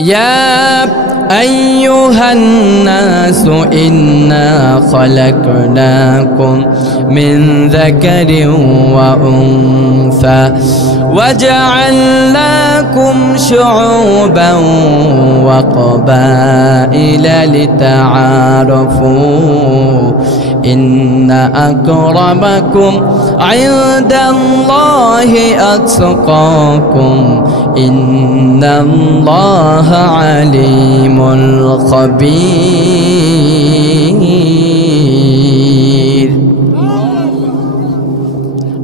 يا أيها الناس إنا خلقناكم من ذكر وأنثى وجعلناكم شعوبا وقبائل لتعارفوا إن أكرمكم عند الله أتقاكم إن الله عليم خبير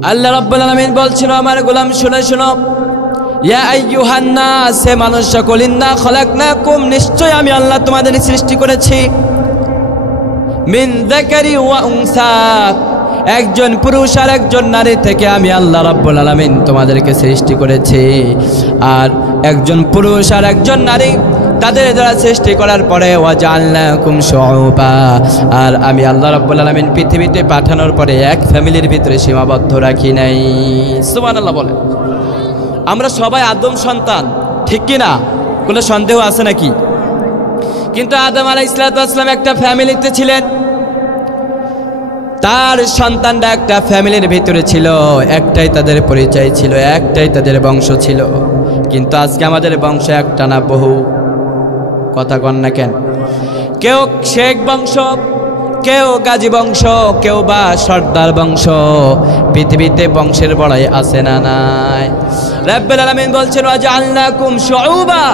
আল্লাহ রাব্বুল আলামিন বলছেন আমার গোলাম শুনে শুনো ইয়া আইয়ুহান নাস হে মানুষ সকল ইন্না খলাকনাকুম নিশ্চয় আমি আল্লাহ তোমাদের সৃষ্টি করেছি মিন যাকারি ওয়া উনসা একজন পুরুষ আর একজন নারী থেকে আমি আল্লাহ রাব্বুল আলামিন তোমাদেরকে সৃষ্টি করেছি আর একজন পুরুষ আর একজন নারী তাদের দ্বারা সৃষ্টি করার পরে ওয়াজআলনাকুম শুউবা আর আমি আল্লাহ রাব্বুল আলামিন পৃথিবীতে পাঠানোর পরে এক ফ্যামিলির ভিতরে সীমাবদ্ধ রাখি নাই সুবহানাল্লাহ বলেন আমরা সবাই আদম সন্তান ঠিক কি না কোনো সন্দেহ আছে নাকি কিন্তু আদম আলাইহিস সালাম একটা ফ্যামিলিতে ছিলেন তার সন্তানরা একটা ফ্যামিলির ভিতরে ছিল একটাই তাদের পরিচয় ছিল একটাই তাদের বংশ ছিল কিন্তু আজকে আমাদের বংশ একটা না বহু কথা কন না কেন কেউ শেখ বংশ কেউ গাজী বংশ কেউ বা সর্দার বংশ পৃথিবীতে বংশের বড়াই আছে না নাই রাব্বুল আলামিন বলছেন ওয়াজআলনাকুম শুউবা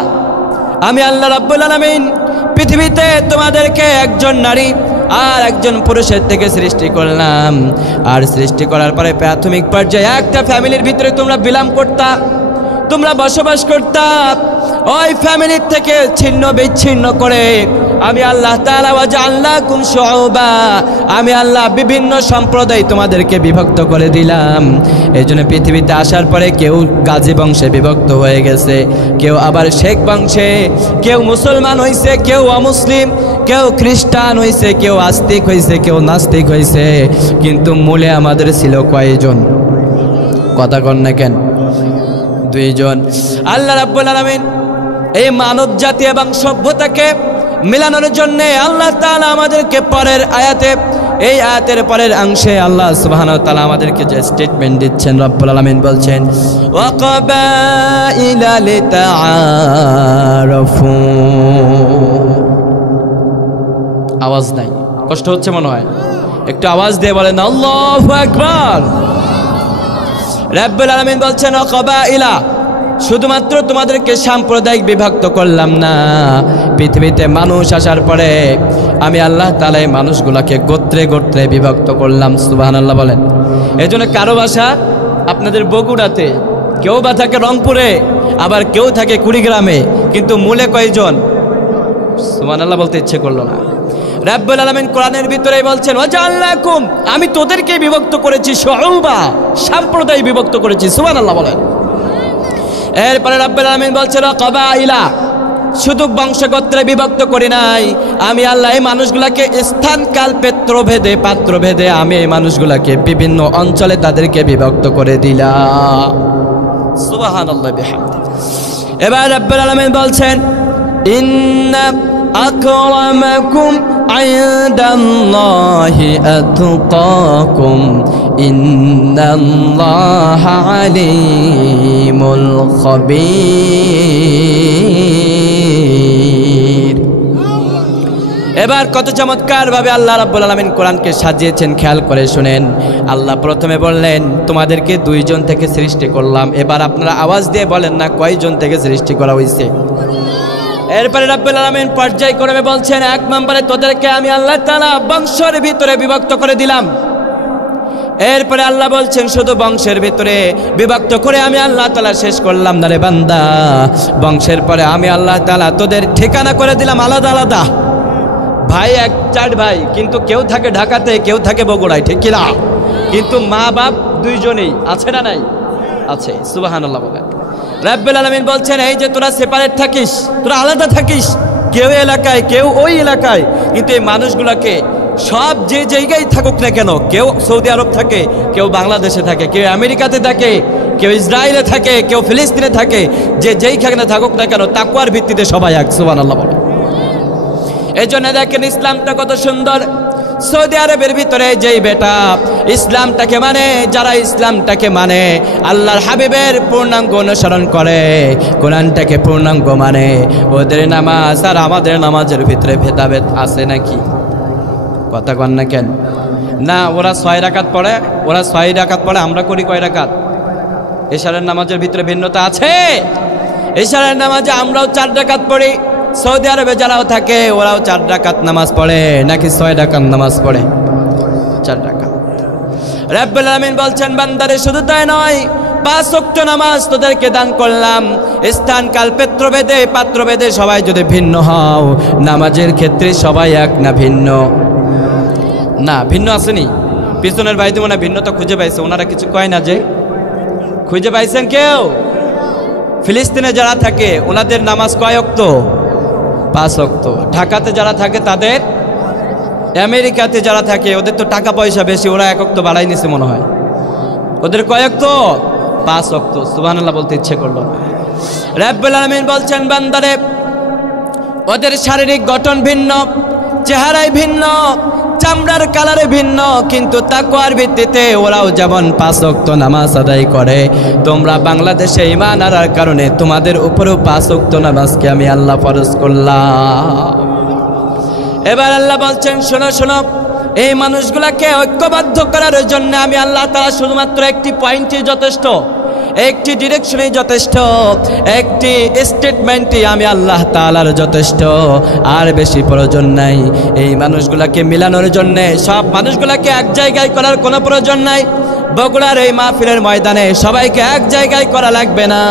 আমি আল্লাহ রাব্বুল আলামিন পৃথিবীতে তোমাদেরকে একজন নারী আর একজন পুরুষের থেকে সৃষ্টি করলাম আর সৃষ্টি করার পরে প্রাথমিক পর্যায়ে একটা ফ্যামিলির ভিতরে তোমরা বিলং করতা তোমরা বসবাস করতা ওই ফ্যামিলির থেকে ছিন্ন বিচ্ছিন্ন করে আমি আল্লাহ তাআলা ওয়াজআলনাকুম শুউবা আমি আল্লাহ বিভিন্ন সম্প্রদায় তোমাদেরকে বিভক্ত করে দিলাম এইজন্য পৃথিবীতে আসার পরে কেউ গাজী বংশে বিভক্ত হয়ে গেছে কেউ আবার শেখ বংশে কেউ মুসলমান হইছে কেউ অমুসলিম কেউ খ্রিস্টান হইছে কেউ আস্তিক হইছে কেউ নাস্তিক হইছে কিন্তু মূলে আমাদের ছিল কয়জন কথা কন না কেন দুইজন আল্লাহ রাব্বুল আলামিন এই মানব জাতি এবং সভ্যতাকে মিলানোর জন্য আল্লাহ তাআলা আমাদেরকে পরের আয়াতে এই আয়াতের পরের অংশে আল্লাহ সুবহানাহু ওয়া তাআলা আমাদেরকে যে স্টেটমেন্ট দিচ্ছেন রব্বুল আলামিন বলছেন ওয়া কাবাইলা লিতাআরাফু আওয়াজ নাই কষ্ট হচ্ছে মনে হয় একটু আওয়াজ দিয়ে বলেন আল্লাহু আকবার রব্বুল আলামিন বলছেন ওয়া কাবাইলা শুধুমাত্র তোমাদেরকে সাম্প্রদায়িক বিভক্ত করলাম না পৃথিবীতে মানুষ আসার পরে আমি আল্লাহ তাআলা এই মানুষগুলোকে গোত্রে গোত্রে বিভক্ত করলাম সুবহানাল্লাহ বলেন এজন্য কারো ভাষা আপনাদের বগুড়াতে কেউ বা থাকে রংপুরে আবার কেউ থাকে কুড়িগ্রামে কিন্তু মূলে কয়জন সুবহানাল্লাহ বলতে ইচ্ছে করলো না রব্বুল আলামিন কোরআনের ভিতরে বলছেন ওয়াজআলনাকুম আমি তোদেরকে বিভক্ত করেছি শুউবা সম্প্রদায় বিভক্ত করেছি সুবহানাল্লাহ বলেন এরপরে রব্বুল আলামিন বলছেন কাবাইলা শুধু বংশগোত্রে বিভক্ত করি নাই আমি আল্লাহ এই মানুষগুলোকে স্থান কাল পাত্র ভেদে আমি এই মানুষগুলোকে বিভিন্ন অঞ্চলে তাদেরকে বিভক্ত করে দিলাম সুবহানাল্লাহ বিহামদি এবার রব্বুল আলামিন বলছেন ইন্না আকরামাকুম ইনদাল্লাহি আতকাকুম ইন্নাল্লাহা আলিমুল খবীর এবার কত চমৎকার ভাবে আল্লাহ রাব্বুল আলামিন কোরআনকে সাজিয়েছেন খেয়াল করে শুনেন আল্লাহ প্রথমে বললেন তোমাদেরকে দুইজন থেকে সৃষ্টি করলাম এবার আপনারা আওয়াজ দিয়ে বলেন না কয়জন থেকে সৃষ্টি করা হয়েছে এরপরে রব্বুল আলামিন পর্যায়ক্রমে বলছেন এক নম্বরে তোদেরকে আমি আল্লাহ তাআলা বংশের ভিতরে বিভক্ত করে দিলাম এরপরে আল্লাহ বলছেন শুধু বংশের ভিতরে বিভক্ত করে আমি আল্লাহ তাআলা শেষ করলাম না রে বান্দা বংশের পরে আমি আল্লাহ তাআলা তোদের ঠিকানা করে দিলাম আলাদা আলাদা ভাই এক চার ভাই কিন্তু কেউ থাকে ঢাকাতে কেউ থাকে বগুড়ায় ঠিক কিনা কিন্তু মা বাপ দুইজনেই আছে না নাই আছে সুবহানাল্লাহ বলেন রব্বুল আলামিন বলছেন এই যে তোরা সেপারেট থাকিস তোরা আলাদা থাকিস কেউ এলাকায় কেউ ওই এলাকায় কিন্তু এই মানুষগুলোকে সব যে জায়গায় থাকুক না কেন, কেউ সৌদি আরব থাকে, কেউ বাংলাদেশে থাকে, কেউ আমেরিকাতে থাকে, কেউ ইসরায়েলে থাকে, কেউ ফিলিস্তিনে থাকে, যে যেইখানে থাকুক না কেন তাকওয়ার ভিত্তিতে সবাই এক। সুবহানাল্লাহ বলে। এই জন্য দেখেন ইসলামটা কত সুন্দর। সৌদি আরবের ভিতরে যেই বেটা ইসলামটাকে মানে, যারা ইসলামটাকে মানে, আল্লাহর হাবিবের পূর্ণাঙ্গ অনুসরণ করে, কোরআনটাকে পূর্ণাঙ্গ মানে, ওদের নামাজ আর আমাদের নামাজের ভিতরে ভেদাভেদ আছে নাকি? কথা কন না কেন? না, ওরা 6 রাকাত পড়ে, ওরা 6 রাকাত পড়ে, আমরা করি কয় রাকাত? এশারের নামাজের ভিতরে ভিন্নতা আছে। এশারের নামাজে আমরাও 4 রাকাত পড়ি, সৌদি আরবে যারাও থাকে ওরাও 4 রাকাত নামাজ পড়ে, নাকি 6 রাকাত নামাজ পড়ে? 4 রাকাত। রব্বুল আলামিন বলছেন বান্দারে শুধু তাই নয়, 5 ওয়াক্ত নামাজ তোদেরকে দান করলাম। স্থান কাল পাত্রভেদে সবাই যদি ভিন্ন হও, নামাজের ক্ষেত্রে সবাই এক না ভিন্ন? না, ভিন্ন আসেনি। পিছনের ভাইতে মনে ভিন্নতা খুঁজে পাইছে, ওনারা কিছু কয় না যে খুঁজে পাইছেন কেউ? ফিলিস্তিনে যারা থাকে ওনাদের নামাজ কয় ওয়াক্ত? 5 ওয়াক্ত। ঢাকাতে যারা থাকে তাদের, আমেরিকাতে যারা থাকে ওদের তো টাকা পয়সা বেশি, ওরা 1 ওয়াক্ত বাড়াই নিছে মনে হয়। ওদের কয় ওয়াক্ত? 5 ওয়াক্ত। সুবহানাল্লাহ বলতে ইচ্ছে করলো। রব্বুল আলামিন বলছেন বান্দারে ওদের শারীরিক গঠন ভিন্ন, চেহারায় ভিন্ন, চামড়ার কালারে ভিন্ন, কিন্তু তাকওয়ার ভিত্তিতে ওরাও যেমন 5 ওয়াক্ত নামাজ আদায় করে, তোমরা বাংলাদেশে ঈমান আনার কারণে তোমাদের উপরেও 5 ওয়াক্ত নামাজকে আমি আল্লাহ ফরজ করলাম। এবার আল্লাহ বলছেন শোনো শোনো, এই মানুষগুলাকে ঐক্যবদ্ধ করার জন্য আমি আল্লাহ তাআলা শুধুমাত্র একটি পয়েন্টই যথেষ্ট, একটি ডিরেকশনই যথেষ্ট, একটি স্টেটমেন্টই আমি আল্লাহ তাআলার যথেষ্ট, আর বেশি প্রয়োজন নাই। এই মানুষগুলাকে মিলানোর জন্য, সব মানুষগুলাকে এক জায়গায় করার কোনো প্রয়োজন নাই। বগুড়ার এই মাহফিলের ময়দানে সবাইকে এক জায়গায় করা লাগবে না,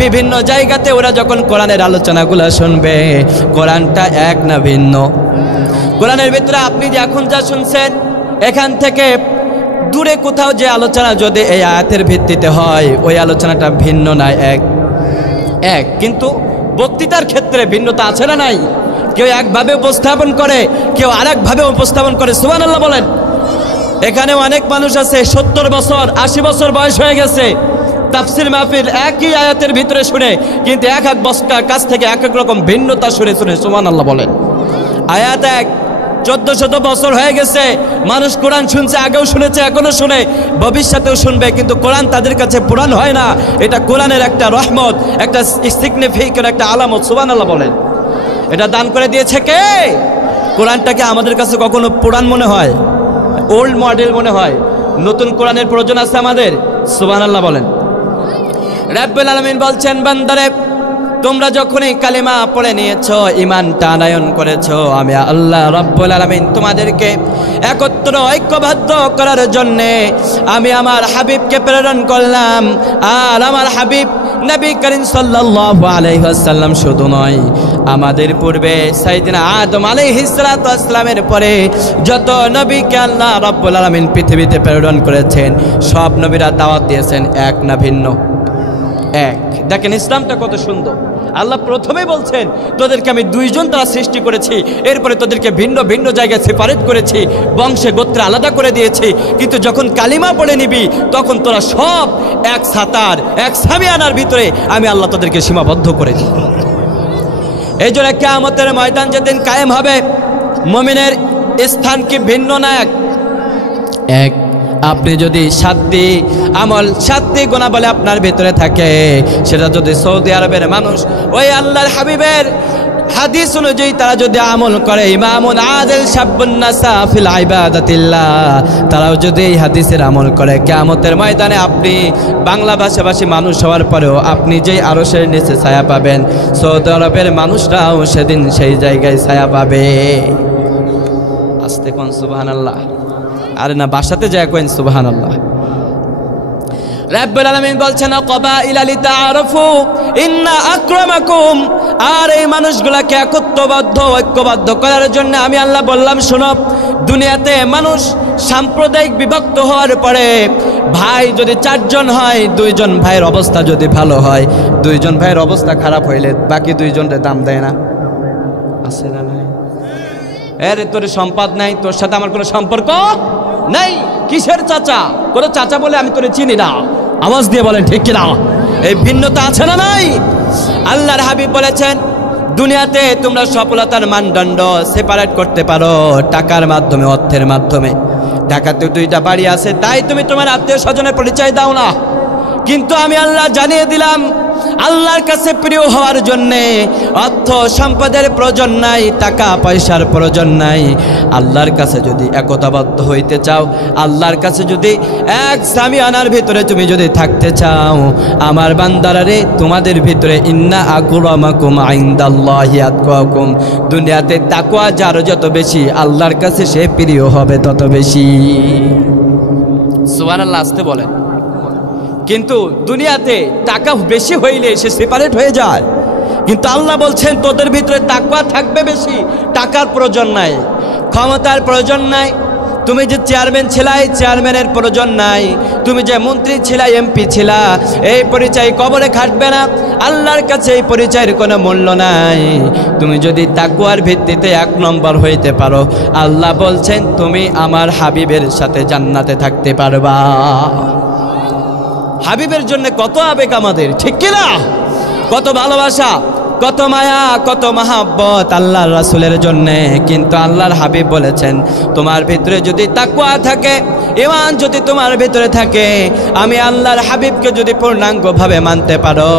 বিভিন্ন জায়গাতে ওরা যখন কোরআনের আলোচনাগুলো শুনবে, কোরআনটা এক না ভিন্ন? কোরআনের ভিতরে আপনি যে এখন যা শুনছেন, এখান থেকে দূরে কোথাও যে আলোচনা যদি এই আয়াতের ভিত্তিতে হয়, ওই আলোচনাটা ভিন্ন না, এক। কিন্তু বক্তৃতার ক্ষেত্রে ভিন্নতা আছে না নাই? কেউ একভাবে উপস্থাপন করে, কেউ আরেকভাবে উপস্থাপন করে। সুবহানাল্লাহ বলেন। এখানে অনেক মানুষ আছে 70 বছর 80 বছর বয়স হয়ে গেছে, তাফসীর মাহফিল একই আয়াতের ভিতরে শুনে, কিন্তু এক বক্তার কাছ থেকে এক এক রকম ভিন্নতা শুনে শুনে। সুবহানাল্লাহ বলেন। আয়াত এক, 1400 বছর হয়ে গেছে মানুষ কোরআন শুনছে, আগেও শুনেছে, এখনো শুনে, ভবিষ্যতেও শুনবে, কিন্তু কোরআন তাদের কাছে পুরাণ হয় না। এটা কোরআনের একটা রহমত, একটা সিগনিফিকেন্ট, একটা আলামত। সুবহানাল্লাহ বলেন। এটা দান করে দিয়েছে কে? কোরআনটাকে আমাদের কাছে কখনো পুরাণ মনে হয়? ওল্ড মডেল মনে হয়? নতুন কোরআনের প্রয়োজন আছে আমাদের? সুবহানাল্লাহ বলেন। রব্বুল আলামিন বলছেন বান্দারে তোমরা যখনই কালিমা পড়ে নিয়েছো, ঈমানটা আনয়ন করেছো, আমি আল্লাহ রব্বুল আলামিন তোমাদেরকে একত্র ঐক্যবদ্ধ করার জন্যে আমি আমার হাবিবকে প্রেরণ করলাম। আর আমার হাবিব নবী করিম সাল্লাল্লাহু আলাইহি ওয়াসাল্লাম শুধু নয়, আমাদের পূর্বে সাইয়েদনা আদম আলাইহিস সালাতু ওয়াসসালামের পরে যত নবীকে আল্লাহ রব্বুল আলামিন পৃথিবীতে প্রেরণ করেছেন, সব নবীরা দাওয়াত দিয়েছেন এক না ভিন্ন? এক। দেখেন ইসলামটা কত সুন্দর। আল্লাহ প্রথমে বলছেন তোদেরকে আমি 2 জন দ্বারা সৃষ্টি করেছি, এরপরে তোদেরকে ভিন্ন ভিন্ন জায়গায় সেপারেট করেছি, বংশে গোত্রে আলাদা করে দিয়েছি, কিন্তু যখন কালিমা পড়ে নিবি তখন তোরা সব এক সাতার, এক সামিয়ানার ভিতরে আমি আল্লাহ তোদেরকে সীমাবদ্ধ করে দিই। এই জন্য কিয়ামতের ময়দান যেদিন কায়েম হবে, মুমিনের স্থান কি ভিন্ন না এক? এক। আপনি যদি 7টি আমল, 7টি গুনাহ বলে আপনার ভিতরে থাকে, সেটা যদি সৌদি আরবের মানুষ ওই আল্লাহর হাবিবের হাদিস অনুযায়ী তারা যদি আমল করে, ইমামুন আদিল শাবুন নাসা ফিল ইবাদাতিল্লাহ, তারাও যদি এই হাদিসের আমল করে, কিয়ামতের ময়দানে আপনি বাংলা ভাষাভাষী মানুষ হওয়ার পরেও আপনি যেই আরশের নিচে ছায়া পাবেন, সৌদি আরবের মানুষরাও সেদিন সেই জায়গায় ছায়া পাবে। আস্তে কোন সুবহানাল্লাহ। আরে না, বাসাতে যায় কোন সুবহানাল্লাহ। রব্বুল আলামিন বলছেন ক্বাবাইলা লিতাআরাফু ইন্না আকরামাকুম, আর এই মানুষগুলাকে ঐক্যবদ্ধ করার জন্য আমি আল্লাহ বললাম শোনো, দুনিয়াতে মানুষ সাম্প্রদায়িক বিভক্ত হওয়ার পরে ভাই যদি 4 জন হয়, 2 জন ভাইয়ের অবস্থা যদি ভালো হয়, 2 জন ভাইয়ের অবস্থা খারাপ হইলে বাকি 2 জনের দাম দেয় না? আছে না? নাই? আরে তোর সম্পদ নাই, তোর সাথে আমার কোনো সম্পর্ক নাই। কিসের চাচা? কোনো চাচা বলে আমি তোরে চিনি না। আওয়াজ দিয়ে বলেন ঠিক কিনা? এই ভিন্নতা আছে না নাই? আল্লাহর হাবিব বলেছেন দুনিয়াতে তোমরা সফলতার মানদণ্ড সেপারেট করতে পারো টাকার মাধ্যমে, অর্থের মাধ্যমে। ঢাকাতে 2টা বাড়ি আছে, তাই তুমি তোমার আত্মীয় স্বজনের পরিচয় দাও না। কিন্তু আমি আল্লাহ জানিয়ে দিলাম, আল্লাহর কাছে প্রিয় হওয়ার জন্যে অর্থ সম্পদের প্রয়োজন নাই, টাকা পয়সার প্রয়োজন নাই। আল্লাহর কাছে যদি একতাবদ্ধ হইতে চাও, আল্লাহর কাছে যদি এক সামিয়ানার ভিতরে তুমি যদি থাকতে চাও, আমার বান্দারারে তোমাদের ভিতরে ইন্না আকরামাকুম ইনদাল্লাহি আতকাকুম, দুনিয়াতে তাকওয়া যার যত বেশি আল্লাহর কাছে সে প্রিয় হবে তত বেশি। সুবহানাল্লাহ আসতে বলেন। কিন্তু দুনিয়াতে টাকা বেশি হইলে সে সেপারেট হয়ে যায়, কিন্তু আল্লাহ বলছেন তোদের ভিতরে তাকওয়া থাকবে বেশি, টাকার প্রয়োজন নাই, ক্ষমতার প্রয়োজন নাই। তুমি যে চেয়ারম্যান ছিলা, এই চেয়ারম্যানের প্রয়োজন নাই। তুমি যে মন্ত্রী ছিলা, এমপি ছিলা, এই পরিচয় কবরে খাটবে না। আল্লাহর কাছে এই পরিচয়ের কোনো মূল্য নাই। তুমি যদি তাকওয়ার ভিত্তিতে 1 নম্বর হইতে পারো, আল্লাহ বলছেন তুমি আমার হাবিবের সাথে জান্নাতে থাকতে পারবা। হাবিবের জন্য কত আবেগ আমাদের, ঠিক কিনা? কত ভালোবাসা, কত মায়া, কত মহাব্বত আল্লাহর রাসূলের জন্য। কিন্তু আল্লাহর হাবিব বলেছেন তোমার ভিতরে যদি তাকওয়া থাকে, ঈমান যদি তোমার ভিতরে থাকে, আমি আল্লাহর হাবিবকে যদি পূর্ণাঙ্গভাবে মানতে পারো,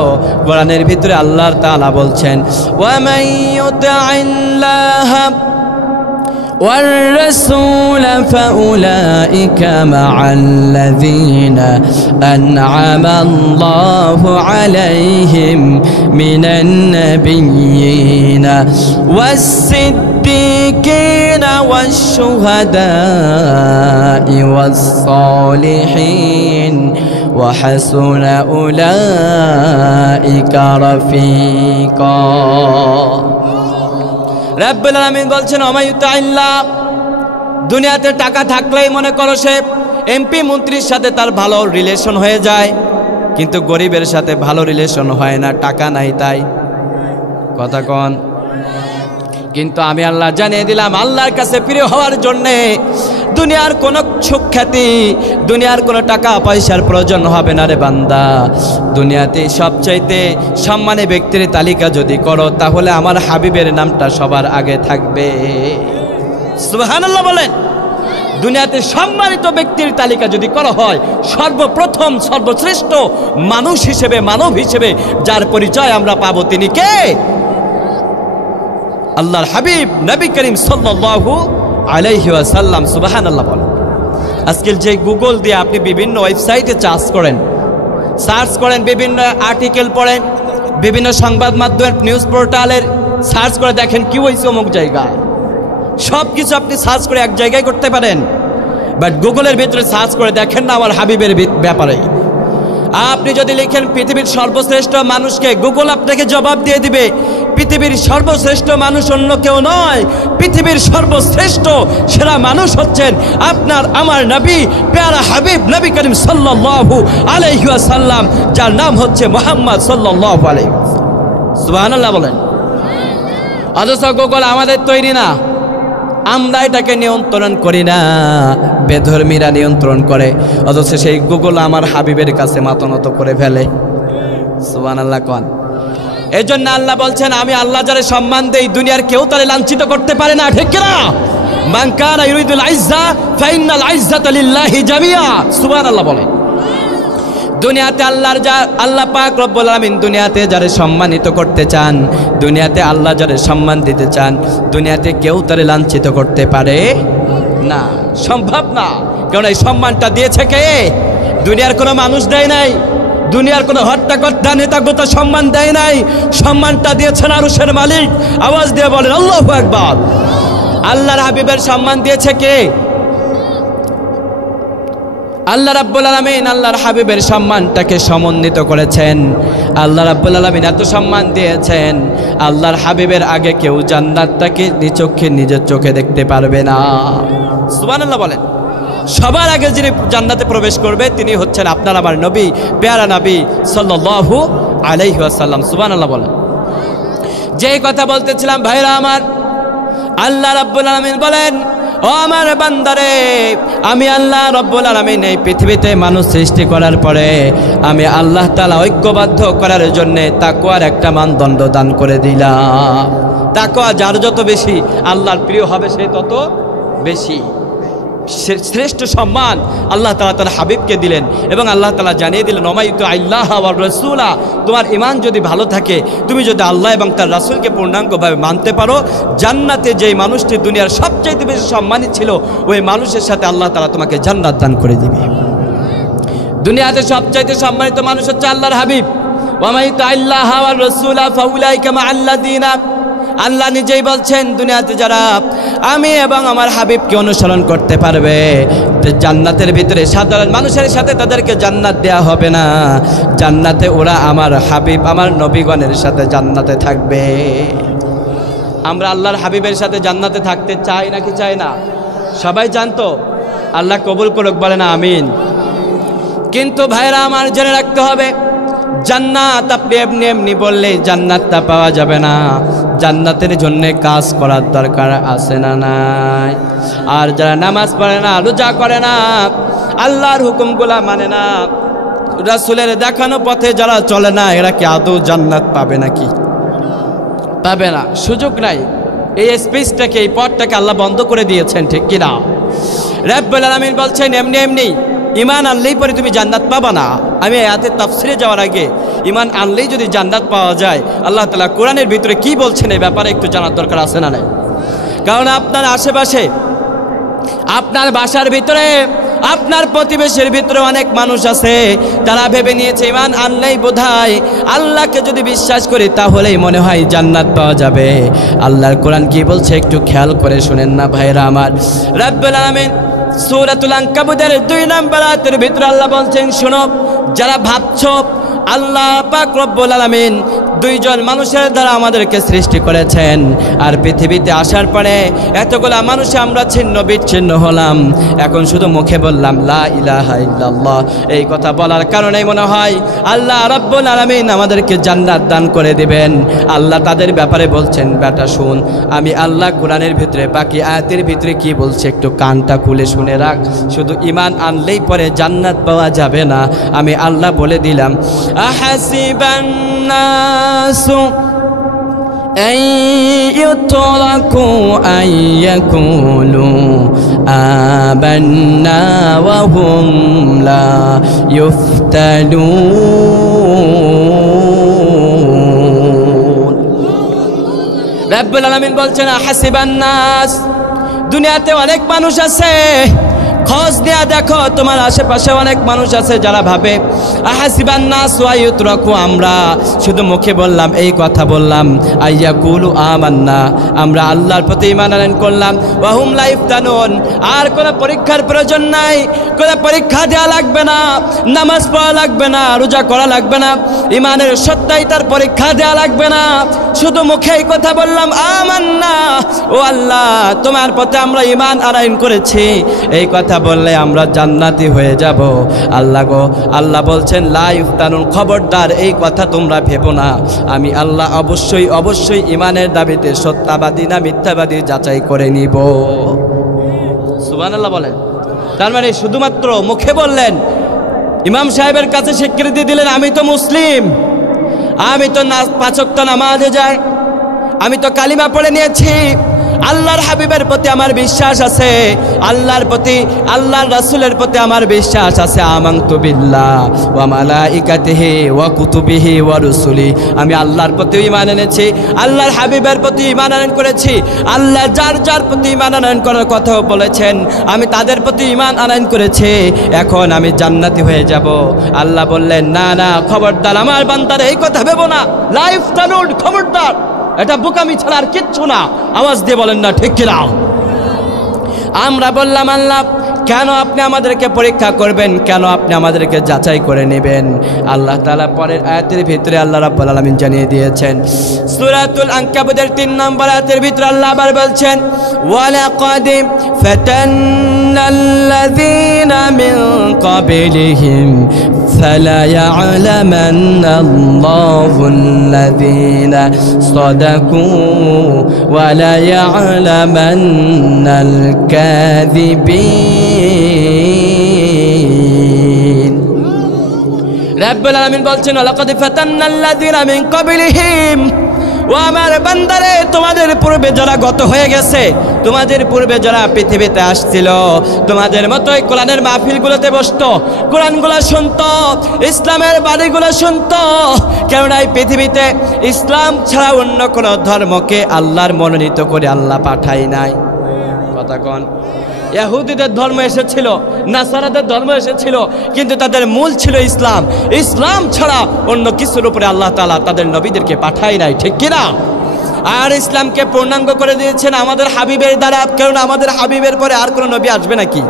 কোরআনের ভিতরে আল্লাহ তাআলা বলছেন ওয়া মান ইউতি'িল্লাহা والرسول فأولئك مع الذين أنعم الله عليهم من النبيين والصديقين والشهداء والصالحين وحسن أولئك رفيقا। রব্বুল আলামিন বলছেন ওমাইয়ুতাইল্লাহ, দুনিয়াতে টাকা থাকলেই মনে করো সে এমপি মন্ত্রীর সাথে তার ভালো রিলেশন হয়ে যায়, কিন্তু গরিবের সাথে ভালো রিলেশন হয় না, টাকা নাই তাই। কথা কন। কিন্তু আমি আল্লাহ জানিয়ে দিলাম, আল্লাহর কাছে প্রিয় হওয়ার জন্যে দুনিয়ার কোনো সুখ্যাতি, দুনিয়ার কোনো টাকা পয়সার প্রয়োজন হবে না রে বান্দা। দুনিয়াতে সবচাইতে সম্মানী ব্যক্তির তালিকা যদি করো, তাহলে আমার হাবিবের নামটা সবার আগে থাকবে। সুবহানাল্লাহ বলেন। দুনিয়াতে সম্মানিত ব্যক্তির তালিকা যদি করা হয়, সর্বপ্রথম সর্বশ্রেষ্ঠ মানুষ হিসেবে, মানব হিসেবে যার পরিচয় আমরা পাবো, তিনি কে? আল্লাহর হাবিব নবী করিম সাল্লাল্লাহু আলাইহি ওয়াসাল্লাম। সুবহানাল্লাহ বলেন। আজকাল যে গুগল দিয়ে আপনি বিভিন্ন ওয়েবসাইটে সার্চ করেন, বিভিন্ন আর্টিকেল পড়েন, বিভিন্ন সংবাদ মাধ্যমের নিউজ পোর্টালের সার্চ করে দেখেন কি হয়েছে অমুক জায়গায়, সব কিছু আপনি সার্চ করে এক জায়গায় করতে পারেন, বাট গুগলের ভিতরে সার্চ করে দেখেন না আমার হাবিবের ব্যাপারে। আপনি যদি লিখেন পৃথিবীর সর্বশ্রেষ্ঠ মানুষকে, গুগল আপনাকে জবাব দিয়ে দিবে পৃথিবীর সর্বশ্রেষ্ঠ মানুষ অন্য কেউ নয়, পৃথিবীর সর্বশ্রেষ্ঠ সেরা মানুষ হচ্ছেন আপনার আমার নবী, প্যারা হাবিব নবী করিম সাল্লাল্লাহু আলাইহি ওয়াসাল্লাম, যার নাম হচ্ছে মুহাম্মদ সাল্লাল্লাহু আলাইহি ওয়াসাল্লাম। সুবহানাল্লাহ বলেন। অথচ গুগল আমাদের তৈরি না, আমরা এটাকে নিয়ন্ত্রণ করি না, বেধর্মীরা নিয়ন্ত্রণ করে। অথচ সেই গুগল আমার হাবিবের কাছে মাথা করে ফেলে। সুবহানাল্লাহ কোন। এই জন্য আল্লাহ বলছেন আমি আল্লাহ যারে সম্মান দেই, দুনিয়ার কেউ তারে লাঞ্ছিত করতে পারে না, ঠিক কিনা? মান কানা ইউরিদুল ইজ্জা ফাইন্নাল ইজ্জাতা লিল্লাহি জামিয়া। সুবহানাল্লাহ বলেন। দুনিয়াতে আল্লাহ পাক রব্বুল আলামিন দুনিয়াতে যারে সম্মানিত করতে চান, দুনিয়াতে আল্লাহ যারে সম্মান দিতে চান, দুনিয়াতে কেউ তারে লাঞ্ছিত করতে পারে না, সম্ভব না। কারণ এই সম্মানটা দিয়েছে কে? দুনিয়ার কোনো মানুষ দেয় নাই, দুনিয়ার কোনো হট্টাকট্টা নেতাগোতা সম্মান দেয় নাই, সম্মানটা দিয়েছেন আরশের মালিক। আওয়াজ দিয়ে বলেন আল্লাহু আকবার। আল্লাহর হাবিবের সম্মান দিয়েছে কে? আল্লাহ রাব্বুল আলামিন আল্লাহর হাবিবের সম্মানটাকে সমন্বিত করেছেন। আল্লাহ রাব্বুল আলামিন এত সম্মান দিয়েছেন, আল্লাহর হাবিবের আগে কেউ জান্নাতটাকে নিজের চোখে দেখতে পারবে না। সুবহানাল্লাহ বলেন। সবার আগে যিনি জান্নাতে প্রবেশ করবে তিনি হচ্ছেন আপনার আমার নবী, প্যারা নবী সাল্লাল্লাহু আলাইহি ওয়াসাল্লাম। সুবহানাল্লাহ বলেন। যেই কথা বলতেছিলাম ভাইরা আমার, আল্লাহ রাব্বুল আলামিন বলেন, ও আমার বান্দারে, আমি আল্লাহ রাব্বুল আলামিন এই পৃথিবীতে মানুষ সৃষ্টি করার পরে আমি আল্লাহ তাআলা ঐক্যবদ্ধ করার জন্য তাকওয়ার একটা মানদণ্ড দান করে দিলাম। তাকওয়া যার যত বেশি আল্লাহর প্রিয় হবে সে তত বেশি। শ্রেষ্ঠ সম্মান আল্লাহ তাআলা তার হাবিবকে দিলেন এবং আল্লাহ তাআলা জানিয়ে দিলেন, ওমাইতু আল্লাহ ওয়া রাসূলা, তোমার ঈমান যদি ভালো থাকে, তুমি যদি আল্লাহ এবং তার রাসূলকে পূর্ণাঙ্গভাবে মানতে পারো, জান্নাতে যেই মানুষটি দুনিয়ার সবচেয়ে বেশি সম্মানিত ছিল ওই মানুষের সাথে আল্লাহ তাআলা তোমাকে জান্নাত দান করে দিবে। দুনিয়াতে সবচেয়ে সম্মানিত মানুষ হচ্ছে আল্লাহর হাবিব। ওমাইতু আল্লাহ ওয়া রাসূলা ফাউলাইকা মাআল্লাযিনা, আল্লাহ নিজেই বলছেন, দুনিয়াতে যারা আমি এবং আমার হাবিবকে অনুসরণ করতে পারবে জান্নাতের ভিতরে সাধারণ মানুষের সাথে তাদেরকে জান্নাত দেয়া হবে না, জান্নাতে ওরা আমার হাবিব আমার নবীগণের সাথে জান্নাতে থাকবে। আমরা আল্লাহর হাবিবের সাথে জান্নাতে থাকতে চাই নাকি চাই না? সবাই জানতো, আল্লাহ কবুল করুক, বলে না আমিন। কিন্তু ভাইরা আমার জেনে রাখতে হবে, জান্নাত আপনি এমনি এমনি বললে জান্নাতটা পাওয়া যাবে না, জান্নাতের জন্য কাজ করার দরকার আছে না নাই? আর যারা নামাজ পড়ে না, রোজা করে না, আল্লাহর হুকুমগুলা মানে না, রাসূলের দেখানো পথে যারা চলে না, এরা কি আদৌ জান্নাত পাবে নাকি? পাবে না, সুযোগ নাই। এই স্পেসটাকে, এই পথটাকে আল্লাহ বন্ধ করে দিয়েছেন, ঠিক কিনা? রব্বুল আলামিন বলছেন, এমনি এমনি ঈমান আনলেই পরে তুমি জান্নাত পাবা না। আমি আয়াতের তাফসিরে যাওয়ার আগে ঈমান আনলেই যদি জান্নাত পাওয়া যায়, আল্লাহ তাআলা কোরআনের ভিতরে কি বলছেন এই ব্যাপারে একটু জানার দরকার আছে না নাই? কারণ আপনার আশেপাশে, আপনার বাসার ভিতরে, আপনার প্রতিবেশীর ভিতরে অনেক মানুষ আছে, তারা ভেবে নিয়েছে ঈমান আনলেই বোধহয় আল্লাহকে যদি বিশ্বাস করি তাহলেই মনে হয় জান্নাত পাওয়া যাবে। আল্লাহর কোরআন কি বলছে একটু খেয়াল করে শুনেন না ভাইরা আমার। রব্বুল আলামিন সূরাতুল আনকাবুতের 2 নম্বর আয়াতের ভিতরে আল্লাহ বলছেন, শোনো, যারা ভাবছো আল্লাহ পাক রব্বুল আলামিন দুইজন মানুষের দ্বারা আমাদেরকে সৃষ্টি করেছেন, আর পৃথিবীতে আসার পরে এতগুলা মানুষে আমরা ছিন্ন বিচ্ছিন্ন হলাম, এখন শুধু মুখে বললাম লা ইলাহা ইল্লাল্লাহ, এই কথা বলার কারণেই মনে হয় আল্লাহ রব্বুল আলামিন আমাদেরকে জান্নাত দান করে দিবেন। আল্লাহ তাদের ব্যাপারে বলছেন, বেটা শুন, আমি আল্লাহ কোরআনের ভিতরে বাকি আয়াতের ভিতরে কি বলছে একটু কানটা খুলে শুনে রাখ। শুধু ঈমান আনলেই পরে জান্নাত পাওয়া যাবে না, আমি আল্লাহ বলে দিলাম, আহাসিবান নাসু আন ইউতরাকু আন ইয়াকুলু আমান্না ওয়া হুম লা ইফতানুন। রব্বুল আলামিন বলছেন, আহাসিবান নাস, দুনিয়াতে অনেক মানুষ আছে, খোঁজ দেয়া দেখো তোমার আশেপাশে অনেক মানুষ আছে যারা ভাবে আহাসিবান নাস ওয়া ইউতরাকু, আমরা শুধু মুখে বললাম, এই কথা বললাম, আইয়াকুলু আমান্না, আমরা আল্লাহর প্রতি ঈমান আনয়ন করলাম, ওয়া হুম লা ইফতানুন, আর কোনো পরীক্ষার প্রয়োজন নাই, কোনো পরীক্ষা দেওয়া লাগবে না, নামাজ পড়া লাগবে না, রোজা করা লাগবে না, ঈমানের সত্যতার পরীক্ষা দেওয়া লাগবে না, শুধু মুখে এই কথা বললাম আমান্না, ও আল্লাহ তোমার পথে আমরা ঈমান আনয়ন করেছি, এই কথা বললে আমরা জান্নাতি হয়ে যাব। আল্লাহ গো, আল্লাহ বলছেন লা ইফতানুন, খবরদার এই কথা তোমরা ভেবো না, আমি আল্লাহ অবশ্যই অবশ্যই ঈমানের দাবিতে সত্যবাদী না মিথ্যাবাদী যাচাই করে নিব। সুবহানাল্লাহ বলেন। তার মানে শুধুমাত্র মুখে বললেন, ইমাম সাহেবের কাছে স্বীকৃতি দিলেন আমি তো মুসলিম, আমি তো 5 ওয়াক্ত নামাজে যাই, আমি তো কালিমা পড়ে নিয়েছি, আল্লাহর হাবিবের প্রতি আমার বিশ্বাস আছে, আল্লাহর প্রতি আল্লাহর রাসূলের প্রতি আমার বিশ্বাস আছে, আমানতু বিল্লাহ ওয়া মালাইকাতিহি ওয়া কুতুবিহি ওয়া রুসুলি, আমি আল্লাহর প্রতি ঈমান এনেছি, আল্লাহর হাবিবের প্রতি ঈমান আনয়ন করেছি, আল্লাহ যার যার প্রতি ঈমান আনয়ন করার কথা বলেছেন আমি তাদের প্রতি ঈমান আনয়ন করেছি, এখন আমি জান্নাতি হয়ে যাব। আল্লাহ বললেন, না না, খবরদার আমার বান্দার এই কথা ভেবো না, লা ইফতানুন, খবরদার, এটা বোকামি ছাড়া আর কিচ্ছু না। আওয়াজ দিয়ে বলেন না ঠিক কিনা? আমরা বললাম আল্লাহ কেন আপনি আমাদেরকে পরীক্ষা করবেন, কেন আপনি আমাদেরকে যাচাই করে নেবেন? আল্লাহ তাআলা পরের আয়াতের ভিতরে আল্লাহ রাব্বুল আলামিন জানিয়ে দিয়েছেন, সূরাতুল আনকাবুতের 3 নম্বর আয়াতের ভিতরে আল্লাহ আবার বলছেন, ওয়ালাকাদ ফাতান্নাল্লাযীনা মিন ক্বাবলিহিম ফালায়া'লামান্নাল্লাহুল্লাযীনা সাদাকু ওয়ালায়া'লামান্নাল কাযিবিন। রাব্বুল আলামিন বলছেন, ওয়ালাকাদ ফাতান্নাল্লাযীনা মিন ক্বাবলিহিম, ও আমার বান্দারে, তোমাদের পূর্বে যারা গত হয়ে গেছে, তোমাদের পূর্বে যারা পৃথিবীতে আসছিল, তোমাদের মতোই কোরআনের মাহফিলগুলোতে বসতো, কোরআনগুলো শুনতো, ইসলামের বাণীগুলো শুনতো। কেননা এই পৃথিবীতে ইসলাম ছাড়া অন্য কোনো ধর্মকে আল্লাহর মনোনীত করে আল্লাহ পাঠাই নাই। কথা কন। ইহুদিদের ধর্ম এসেছিল, নাসারাদের ধর্ম এসেছিল, কিন্তু তাদের মূল ছিল ইসলাম। ইসলাম ছাড়া অন্য কিছুর উপরে আল্লাহ তাআলা তাদের নবীদেরকে পাঠাই নাই, ঠিক কিনা? আর ইসলামকে পূর্ণাঙ্গ করে দিয়েছেন আমাদের হাবিবের দ্বারা। কারণ আমাদের হাবিবের পরে আর কোনো নবী আসবে নাকি?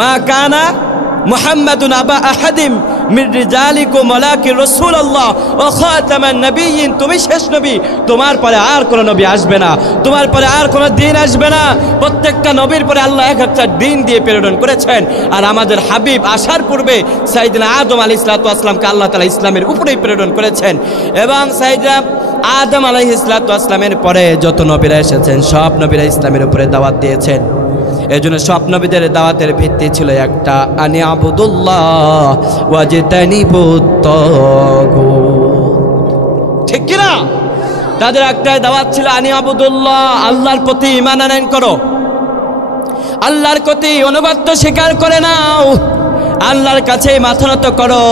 মা কানা মুহাম্মাদুন আবা আহাদিম মির রিজালিকুম ওয়ালাকিন রাসূলুল্লাহ ওয়া খাতামান নবিয়্যিন। তুমি শেষ নবী, তোমার পরে আর কোনো নবী আসবে না, তোমার পরে আর কোনো দিন আসবে না। প্রত্যেকটা নবীর পরে আল্লাহ এক একটা দিন দিয়ে প্রেরণ করেছেন। আর আমাদের হাবিব আসার পূর্বে সাইয়েদনা আদম আলাইহিস সালাতু ওয়াস সালামকে আল্লাহ তাআলা ইসলামের উপরেই প্রেরণ করেছেন। এবং সাইয়েদনা আদম আলাইহিস সালাতু ওয়াস সালামের পরে যত নবীরা এসেছেন সব নবীরা ইসলামের উপরে দাওয়াত দিয়েছেন। এজন্য সব নবীদের দাওয়াতের ভিত্তি ছিল একটা, আনি আবুদুল্লাহ ওয়াজতানিবুত তাগুত। ঠিক কিনা? তাদের একটাই দাওয়াত ছিল, আনি আবুদুল্লাহ, আল্লাহর প্রতি ঈমান আনয়ন করো, আল্লাহর প্রতি অনুগত্য স্বীকার করে নাও, আল্লাহর কাছে মাথা নত করো।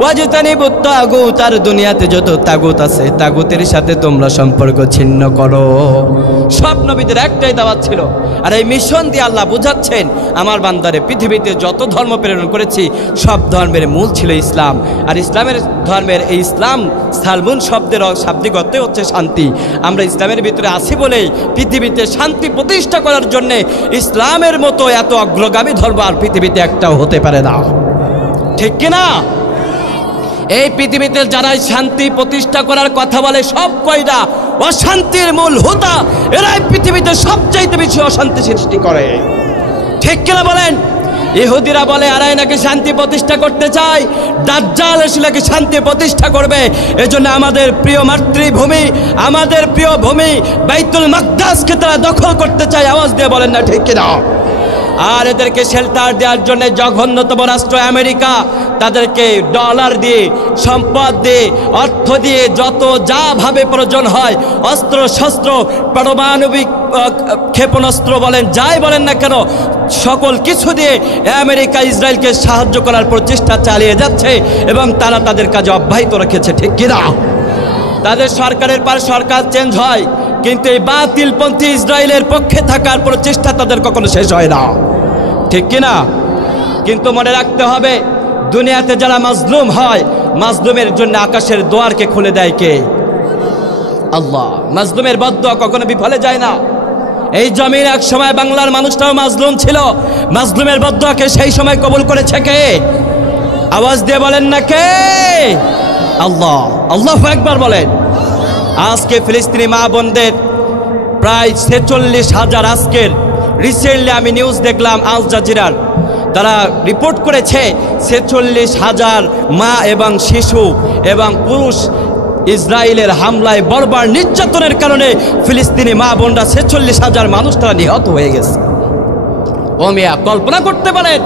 ওয়াজতানিবুত তাগুত, আর দুনিয়াতে যত তাগুত আছে তাগুতের সাথে তোমরা সম্পর্ক ছিন্ন করো। সব নবীদের একটাই দাওয়াত ছিল। আর এই মিশন দিয়ে আল্লাহ বুঝাচ্ছেন, আমার বান্দারে, পৃথিবীতে যত ধর্ম প্রেরণ করেছি সব ধর্মের মূল ছিল ইসলাম। আর ইসলামের ধর্মের এই ইসলাম সালমুন শব্দের শাব্দিক অর্থ হচ্ছে শান্তি। আমরা ইসলামের ভিতরে আছি বলেই পৃথিবীতে শান্তি প্রতিষ্ঠা করার জন্যে ইসলামের মতো এত অগ্রগামী ধর্ম আর পৃথিবীতে একটাও হতে পারে না, ঠিক কিনা? এই পৃথিবীতে যারা শান্তি প্রতিষ্ঠা করার কথা বলে সব কয়টা অশান্তির মূল হোতা, এরাই পৃথিবীতে সবচাইতে বেশি অশান্তি সৃষ্টি করে, ঠিক কিনা বলেন? ইহুদিরা বলে এরাই নাকি শান্তি প্রতিষ্ঠা করতে চায়, দাজ্জাল এসে নাকি শান্তি প্রতিষ্ঠা করবে। এজন্য আমাদের প্রিয় মাতৃভূমি, আমাদের প্রিয় ভূমি বাইতুল মাকদাসকে তারা দখল করতে চায়। আওয়াজ দিয়ে বলেন না ঠিক কিনা? আর এদেরকে শেল্টার দেওয়ার জন্য জঘন্যতম রাষ্ট্র আমেরিকা তাদেরকে ডলার দিয়ে, সম্পদ দিয়ে, অর্থ দিয়ে যত যা ভাবে প্রয়োজন হয়, অস্ত্র শস্ত্র, পারমাণবিক ক্ষেপণাস্ত্র বলেন, যাই বলেন না কেন, সকল কিছু দিয়ে আমেরিকা ইসরায়েলকে সাহায্য করার প্রচেষ্টা চালিয়ে যাচ্ছে এবং তারা তাদের কাজে অব্যাহত রেখেছে, ঠিক কিনা? তাদের সরকারের পর সরকার চেঞ্জ হয়, কিন্তু এই বাতিলপন্থী ইসরায়েলের পক্ষে থাকার প্রচেষ্টা তাদের কখনো শেষ হয় না, ঠিক কিনা? কিন্তু মনে রাখতে হবে, দুনিয়াতে যারা মাজলুম হয়, মাজলুমের জন্য আকাশের দুয়ারকে খুলে দেয় কে? আল্লাহ। মাজলুমের বদদুয়া কখনো বিফলে যায় না। এই জমিন এক সময় বাংলার মানুষটাও মাজলুম ছিল, মাজলুমের বদদুয়াকে সেই সময় কবুল করেছে কে? আওয়াজ দিয়ে বলেন না কে? আল্লাহ। আল্লাহু আকবার বলেন। আজকে ফিলিস্তিনি মা বোনদের প্রায় 46,000, আজকের রিসেন্টলি আমি নিউজ দেখলাম আল জাজিরার, তারা রিপোর্ট করেছে 46,000 মা এবং শিশু এবং পুরুষ ইসরায়েলের হামলায় বর্বর নির্যাতনের কারণে ফিলিস্তিনি মা বোনরা 46,000 মানুষ তারা নিহত হয়ে গেছে। ও মিয়া, কল্পনা করতে পারেন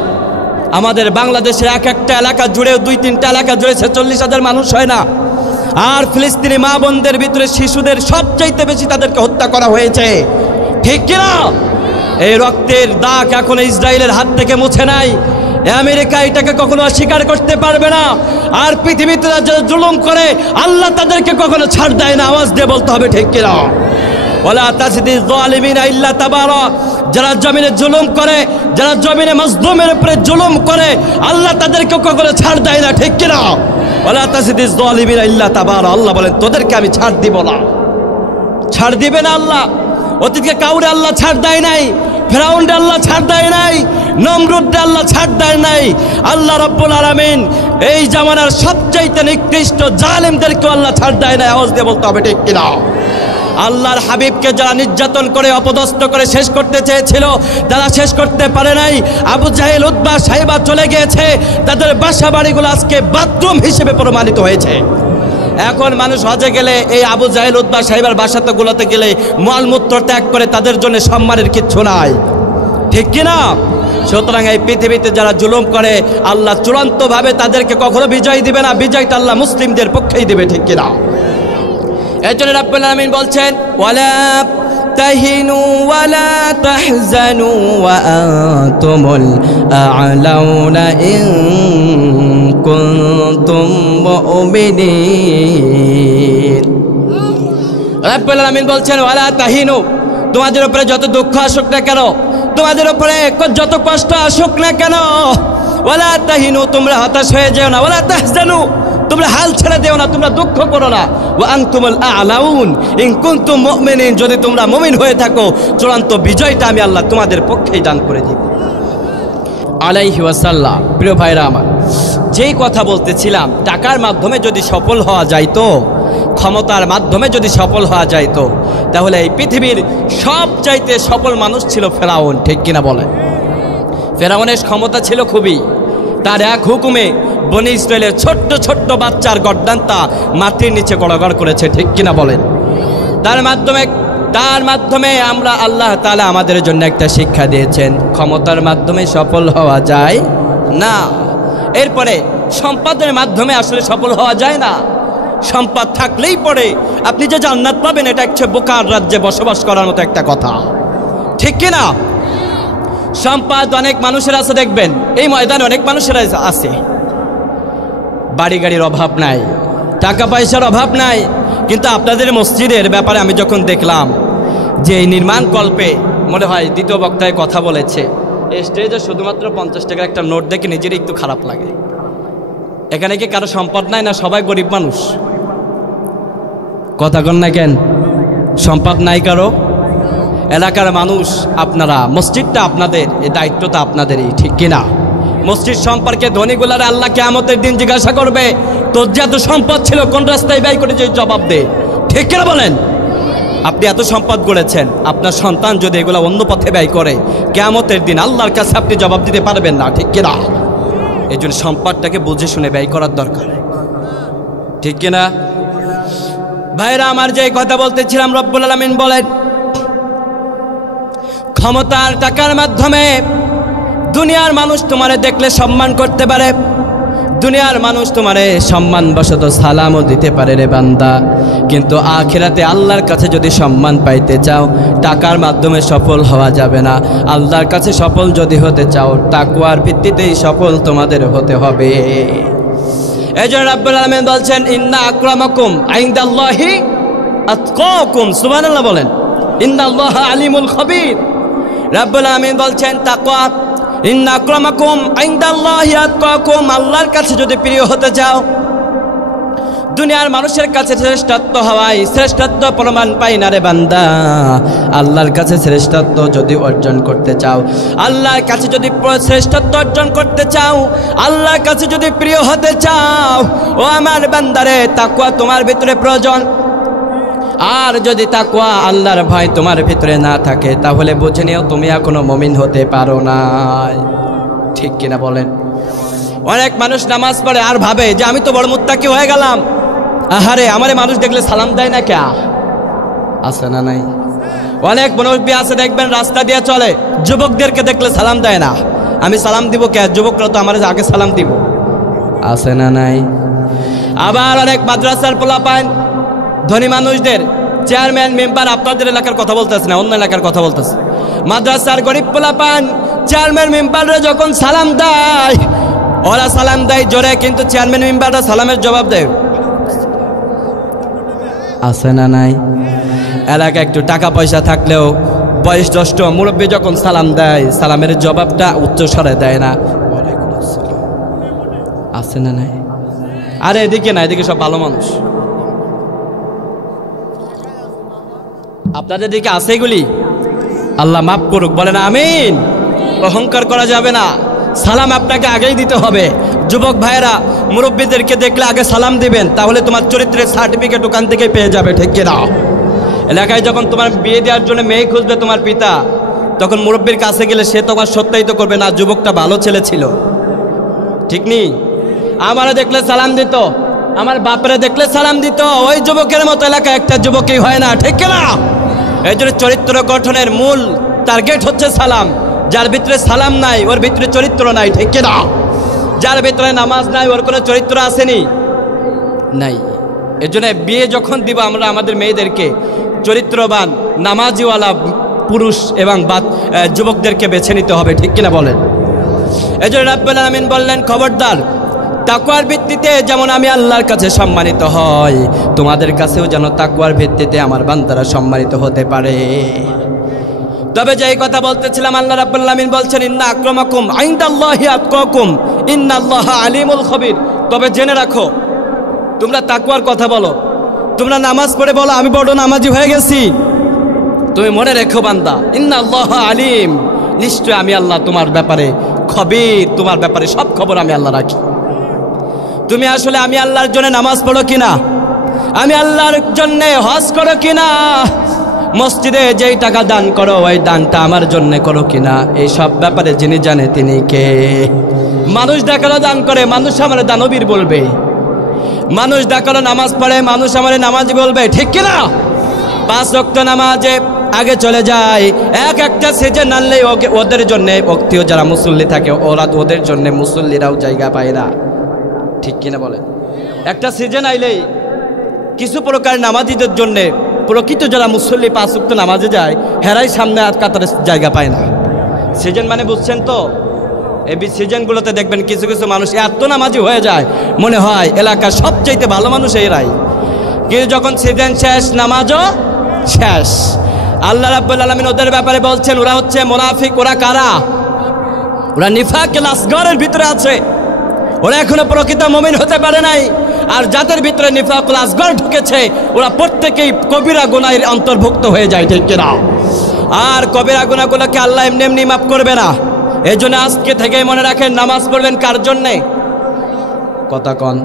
আমাদের বাংলাদেশের এক একটা এলাকা জুড়ে, 2-3টা এলাকা জুড়ে 46,000 মানুষ হয় না? আর ফিলিস্তিনি মা বোনদের ভিতরে শিশুদের সবচাইতে বেশি তাদেরকে হত্যা করা হয়েছে, ঠিক কিনা? এই রক্তের দাগ এখন ইসরায়েলের হাত থেকে মুছে নাই। আমেরিকা এটাকে কখনো অস্বীকার করতে পারবে না। আর পৃথিবীতে যারা জুলুম করে আল্লাহ তাদেরকে কখনো ছাড় দেয় না। আওয়াজ দিয়ে বলতে হবে ঠিক কিনা? ওয়ালা তাজিদিজ যালিমিনা ইল্লা তাবারা। যারা জমিনে জুলুম করে, যারা জমিনে মাজলুমের উপরে জুলুম করে, আল্লাহ তাদেরকে কখনো ছাড় দেয় না, ঠিক কিনা? ওয়ালা তাজিদিজ যালিমিনা ইল্লা তাবারা। আল্লাহ বলেন তোদেরকে আমি ছাড় দিব না। ছাড় দিবে না আল্লাহ। অতীতকে কাউরে আল্লাহ ছাড় দেয় নাই। ফেরাউনকে আল্লাহ ছাড় দেয় নাই, নমরুদকে আল্লাহ ছাড় দেয় নাই। আল্লাহ রাব্বুল আলামিন এই জামানার সবচাইতে নিকৃষ্ট জালেমদেরকে আল্লাহ ছাড় দেয় নাই। আওয়াজ দিয়ে বলতে হবে ঠিক কিনা? আল্লাহর হাবিবকে যারা নির্যাতন করে অপদস্থ করে শেষ করতে চেয়েছিল, তারা শেষ করতে পারে নাই। আবু জাহেল, উতবা, সাইবা চলে গিয়েছে, তাদের বাসা বাড়িগুলো আজকে বাথরুম হিসেবে প্রমাণিত হয়েছে। এখন মানুষ হজে গেলে এই আবু জাহেল, উতবা, সাইবার বাসাগুলোতে গেলে মলমূত্র ত্যাগ করে, তাদের জন্য সম্মানের কিচ্ছু নাই, ঠিক কিনা? সুতরাং এই পৃথিবীতে যারা জুলুম করে আল্লাহ চূড়ান্তভাবে তাদেরকে কখনো বিজয় দিবে না, বিজয়টা আল্লাহ মুসলিমদের পক্ষেই দিবে, ঠিক কিনা? এই জন্য রাব্বুল আলামিন বলছেন, ওয়ালা তাহিনু ওয়ালা তাহজানু ওয়া আনতুমুল আ'লাউনা ইন কুনতুম মুমিনিন। রাব্বুল আলামিন বলছেন, ওয়ালা তাহিনু, তোমাদের উপরে যত দুঃখ আসুক না কেন, তোমাদের উপরে যত কষ্ট আসুক না কেন, ওয়ালা তাহিনু, তোমরা হতাশ হয়ে যেও না, ওয়ালা তাহজানু, তোমরা হাল ছেড়ে দেও না, তোমরা দুঃখ করো না, ওয়া আনতুমুল আ'লাউন ইন কুনতুম মুমিনিন, যদি তোমরা মুমিন হয়ে থাকো চূড়ান্ত বিজয়টা আমি আল্লাহ তোমাদের পক্ষেই দান করে দিব। আলাইহি ওয়াসাল্লাম। প্রিয় ভাইরা আমার, যেই কথা বলতেছিলাম, টাকার মাধ্যমে যদি সফল হওয়া যাইতো, ক্ষমতার মাধ্যমে যদি সফল হওয়া যাইতো, তাহলে এই পৃথিবীর সবচাইতে সফল মানুষ ছিল ফেরাউন, ঠিক কিনা বলেন? ফেরাউনের ক্ষমতা ছিল খুবই, তার এক হুকুমে বনি ইসরায়েলের ছোট্ট ছোট্ট বাচ্চার গর্দান্তা মাটির নিচে গড়গড় করেছে, ঠিক কিনা বলেন? তার মাধ্যমে আমরা আল্লাহ তাআলা আমাদের জন্য একটা শিক্ষা দিয়েছেন, ক্ষমতার মাধ্যমে সফল হওয়া যায় না। এরপরে সম্পদের মাধ্যমে আসলে সফল হওয়া যায় না। সম্পদ থাকলেই পরে আপনি যে জান্নাত পাবেন, এটা হচ্ছে বোকার রাজ্যে বসবাস করার মতো একটা কথা, ঠিক কিনা? সম্পদ অনেক মানুষের আছে, দেখবেন এই ময়দানে অনেক মানুষের আছে, বাড়ি গাড়ির অভাব নাই, টাকা পয়সার অভাব নাই, কিন্তু আপনাদের মসজিদের ব্যাপারে আমি যখন দেখলাম যে এই নির্মাণ কল্পে, মনে হয় দ্বিতীয় বক্তায় কথা বলেছে, এই স্টেজে শুধুমাত্র 50 টাকার একটা নোট দেখে নিজেরই একটু খারাপ লাগে। এখানে কি কারো সম্পদ নাই, না সবাই গরিব মানুষ? কথা কন না কেন? সম্পদ নাই কারো? এলাকার মানুষ আপনারা, মসজিদটা আপনাদের, এই দায়িত্বটা আপনাদেরই, ঠিক কিনা? মসজিদ সম্পর্কে ধনীগুলার আল্লাহ কিয়ামতের দিন জিজ্ঞাসা করবে, তোর যে এত সম্পদ ছিল কোন রাস্তায় ব্যয় করে, যে জবাব দে, ঠিক কিনা বলেন? আপনি এত সম্পদ গড়েছেন, আপনার সন্তান যদি এগুলো অন্য পথে ব্যয় করে, কিয়ামতের দিন আল্লাহর কাছে আপনি জবাব দিতে পারবেন না, ঠিক কিনা? এই জন্য সম্পদটাকে বুঝে শুনে ব্যয় করার দরকার, ঠিক কিনা? ভাইরা আমার, যে কথা বলতেছিলাম, রব্বুল আলামিন বলেন, ক্ষমতার টাকার মাধ্যমে দুনিয়ার মানুষ তোমারে দেখলে সম্মান করতে পারে, দুনিয়ার মানুষ তোমারে সম্মান বশত সালামও দিতে পারে রে বান্দা, কিন্তু আখিরাতে আল্লাহর কাছে যদি সম্মান পাইতে চাও, টাকার মাধ্যমে সফল হওয়া যাবে না। আল্লাহর কাছে সফল যদি হতে চাও, তাকওয়ার ভিত্তিতেই সফল তোমাদের হতে হবে। এই জন্য রাব্বুল আলামিন বলছেন, ইন্না আকরামাকুম ইনদাল্লাহি আতকাকুম। সুবহানাল্লাহ বলেন, ইন্নাল্লাহা আলিমুল খবীর। রাব্বুল আলামিন বলছেন তাকওয়া, ইন্না আকরামাকুম ইনদাল্লাহি আতকাকুম। আল্লাহর কাছে যদি প্রিয় হতে চাও, দুনিয়ার মানুষের কাছে শ্রেষ্ঠত্ব হওয়াই শ্রেষ্ঠত্ব প্রমাণ পাই না রে বান্দা। আল্লাহর কাছে শ্রেষ্ঠত্ব যদি অর্জন করতে চাও, আল্লাহর কাছে যদি শ্রেষ্ঠত্ব অর্জন করতে চাও, আল্লাহর কাছে যদি প্রিয় হতে চাও, ও আমার বান্দারে, তাকওয়া তোমার ভিতরে প্রয়োজন। আর যদি তাকওয়া আল্লাহর ভয় তোমার ভিতরে না থাকে, তাহলে বুঝে নিও তুমি এখনো মুমিন হতে পারো না, ঠিক কিনা বলেন? অনেক মানুষ নামাজ পড়ে আর ভাবে যে আমি তো বড় মুত্তাকি হয়ে গেলাম, আহারে আমারে মানুষ দেখলে সালাম দেয় না, কে আছে না নাই? অনেক মুরব্বি আছে দেখবেন রাস্তা দিয়ে চলে, যুবকদেরকে দেখলে সালাম দেয় না, আমি সালাম দিব কে? যুবকরা তো আমার আগে সালাম দিব, আছে না নাই? আবার অনেক মাদ্রাসার পোলাপান, ধনী মানুষদের চেয়ারম্যান মেম্বার, আপনাদের এলাকার কথা বলতেছে না, অন্য এলাকার কথা বলতেছে, মাদ্রাসার গরিব পোলাপান চেয়ারম্যান মেম্বাররা যখন সালাম দেয়, ওরা সালাম দেয় জোরে, কিন্তু চেয়ারম্যান মেম্বাররা সালামের জবাব দেয়, আছে না নাই? এলাকায় একটু টাকা পয়সা থাকলেও বয়স জ্যেষ্ঠ মুরব্বী যখন সালাম দেয়, সালামের জবাবটা উচ্চ স্বরে দেয় না, ওয়ালাইকুম আসসালাম, আছে না নাই? আরে এদিকে না, এদিকে সব ভালো মানুষ, আপনাদের দিকে আছে এগুলি? আল্লাহ মাফ করুক, বলেন আমিন। অহংকার করা যাবে না, সালাম আপনাকে আগেই দিতে হবে। যুবক ভাইয়েরা, মুরব্বীদেরকে দেখলে আগে সালাম দিবেন, তাহলে তোমার চরিত্রের সার্টিফিকেট ওখান থেকে পেয়ে যাবে, ঠিক কিনা? এলাকায় যখন তোমার বিয়ে দেওয়ার জন্য মেয়ে খুঁজবে তোমার পিতা, তখন মুরব্বীর কাছে গেলে সে তোমার সত্যায়িত করবে, না যুবকটা ভালো ছেলে ছিল, ঠিক নেই? আমারে দেখলে সালাম দিত, আমার বাপরে দেখলে সালাম দিত, ওই যুবকের মতো এলাকায় একটা যুবকই হয় না, ঠিক কিনা? এই জন্য চরিত্র গঠনের মূল টার্গেট হচ্ছে সালাম। যার ভিতরে সালাম নাই ওর ভিতরে চরিত্র নাই, ঠিক কিনা? যার ভিতরে নামাজ নাই ওর কোনো চরিত্র আসেনি, নাই। এর জন্য বিয়ে যখন দিব আমরা আমাদের মেয়েদেরকে চরিত্রবান নামাজিওয়ালা পুরুষ এবং যুবকদেরকে বেছে নিতে হবে, ঠিক কিনা বলেন? এই জন্য রাব্বুল আলামিন বললেন, খবরদার, তাকওয়ার ভিত্তিতে যেমন আমি আল্লাহর কাছে সম্মানিত হই, তোমাদের কাছেও যেন তাকওয়ার ভিত্তিতে আমার বান্দারা সম্মানিত হতে পারে। তবে যেই কথা বলতেছিলাম, আল্লাহ রাব্বুল আলামিন বলছেন, ইন্না আকরামাকুম ইনদাল্লাহি আতকাকুম ইন্নাল্লাহা আলিমুল খবীর। তবে জেনে রাখো, তোমরা তাকওয়ার কথা বলো, তোমরা নামাজ পড়ে বলো আমি বড় নামাজি হয়ে গেছি, তুমি মনে রেখো বান্দা, ইন্নাল্লাহা আলিম, নিশ্চয় আমি আল্লাহ তোমার ব্যাপারে খবীর, তোমার ব্যাপারে সব খবর আমি আল্লাহ রাখি। তুমি আসলে আমি আল্লাহর জন্য নামাজ পড়ো কিনা, আমি আল্লাহর জন্য হজ করো কিনা, মসজিদে যেই টাকা দান করো ওই দানটা আমার জন্য করো কিনা, এই সব ব্যাপারে যিনি জানে তিনি কে? মানুষ দেখালো দান করে, মানুষ আমার দানবীর বলবে, মানুষ দেখালো নামাজ পড়ে, মানুষ আমার নামাজি বলবে, ঠিক কিনা? 5 ওয়াক্ত নামাজে আগে চলে যায়, একটা সিজন আনলেই ওদের জন্য ভক্তিও যারা মুসল্লি থাকে ওরা ওদের জন্য মুসল্লিরাও জায়গা পায় না, ঠিক কিনা বলেন? একটা সিজন আইলেই কিছু প্রকার নামাজিদের জন্য প্রকৃত যারা মুসল্লি 5 ওয়াক্ত নামাজে যায় হেরাই সামনে আর কাতারে জায়গা পায় না। সিজন মানে বুঝছেন তো? এই সিজনগুলোতে দেখবেন কিছু কিছু মানুষ এত নামাজি হয়ে যায় মনে হয় এলাকার সবচাইতে ভালো মানুষ এরাই, কিন্তু যখন সিজন শেষ নামাজও শেষ। আল্লাহ রাব্বুল আলামিন ওদের ব্যাপারে বলছেন, ওরা হচ্ছে মুনাফিক। ওরা কারা? ওরা নিফাকুল আসগরের ভিতরে আছে, ওরা এখনো প্রকৃত মুমিন হতে পারে নাই। আর যাদের ভিতরে নিফাকুল আসগর ঢুকেছে ওরা প্রত্যেকেই কবিরা গুনাহের অন্তর্ভুক্ত হয়ে যায়, ঠিক কিনা? আর কবিরা গুনাহগুলোকে আল্লাহ এমনি এমনি মাফ করবে না। এই জন্য আজকে থেকে মনে রাখেন, নামাজ পড়বেন কার জন্যে? কথা কন।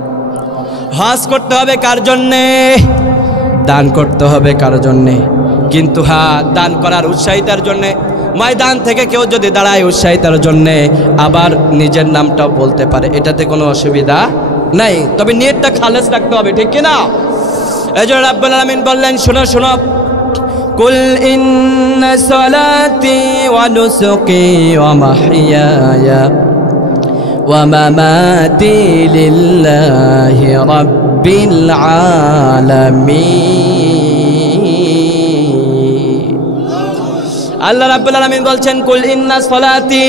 হজ করতে হবে কার জন্যে? দান করতে হবে কার জন্যে? কিন্তু হ্যাঁ, দান করার উৎসাহিতার জন্যে। ময়দান থেকে কেউ যদি দাঁড়ায় উৎসাহিতার জন্যে, আবার নিজের নামটাও বলতে পারে, এটাতে কোনো অসুবিধা নাই, তবে নিয়তটা খালেস রাখতে হবে, ঠিক কিনা? এই জন্য রাব্বুল আলামিন বললেন, শোনো শোনো, কুল ইন্না সালাতি ওয়া নুসুকি ওয়া মাহইয়ায়া ওয়া মামাতি লিল্লাহি রাব্বিল আলামিন। আল্লাহ রাব্বুল আলামিন বলছেন, কুল ইন্না সালাতি,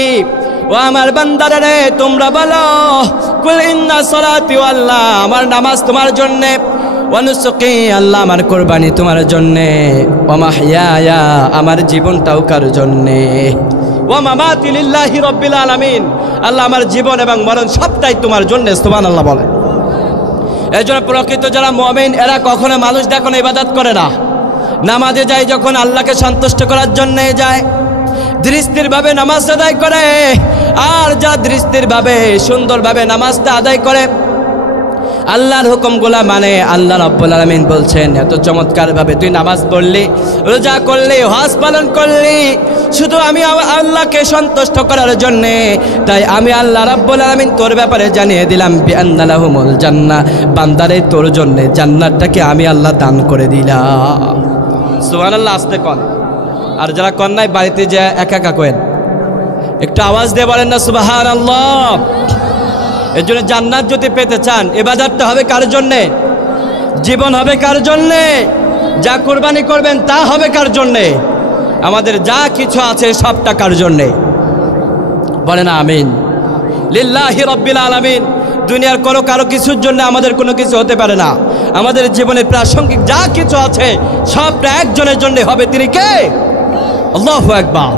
ও আমার বান্দারা রে তোমরা বলো, কুল ইন্না সালাতি, ও আল্লাহ আমার নামাজ তোমার জন্যে, ওয়া নুসুকি আল্লাহ আমার কুরবানি তোমার জন্যে, ওয়া মাহইয়ায়া আমার জীবনটাও কার জন্যে, ওয়া মামাতি লিল্লাহি রাব্বিল আলামিন আল্লাহ আমার জীবন এবং মরণ সবটাই তোমার জন্যে। সুবহানাল্লাহ বলে। এই জন্য প্রকৃত যারা মুমিন এরা কখনো মানুষ দেখানো ইবাদত করে না। নামাজে যায় যখন আল্লাহকে সন্তুষ্ট করার জন্যে যায়, দৃষ্টিরভাবে নামাজ আদায় করে। আর যা দৃষ্টিরভাবে সুন্দরভাবে নামাজটা আদায় করে, আল্লাহর হুকুমগুলা মানে, আল্লাহ রাব্বুল আলামিন বলছেন এত চমৎকারভাবে তুই নামাজ পড়লি, রোজা করলি, হজ পালন করলি, শুধু আমি আল্লাহকে সন্তুষ্ট করার জন্যে, তাই আমি আল্লাহ রাব্বুল আলামিন তোর ব্যাপারে জানিয়ে দিলাম বিআন্না লাহুমুল জান্নাহ, বান্দারে তোর জন্যে জান্নাতটাকে আমি আল্লাহ দান করে দিলাম। সুবহানাল্লাহ, আস্তে কন। আর যারা কন্যায় বাড়িতে যে একা একা করেন, একটু আওয়াজ দিয়ে বলেন না সুবহানাল্লাহ। এর জন্য জান্নাত যদি পেতে চান ইবাদতটা হবে কার জন্যে? জীবন হবে কার জন্যে? যা কুরবানি করবেন তা হবে কার জন্যে? আমাদের যা কিছু আছে সবটা কার জন্যে? বলেন আমিন। লিল্লাহি রাব্বিল আলামিন। দুনিয়ার কোনো কারো কিছুর জন্য আমাদের কোনো কিছু হতে পারে না। আমাদের জীবনের প্রাসঙ্গিক যা কিছু আছে সবটা একজনের জন্য হবে, তিনি কে? আল্লাহু আকবার।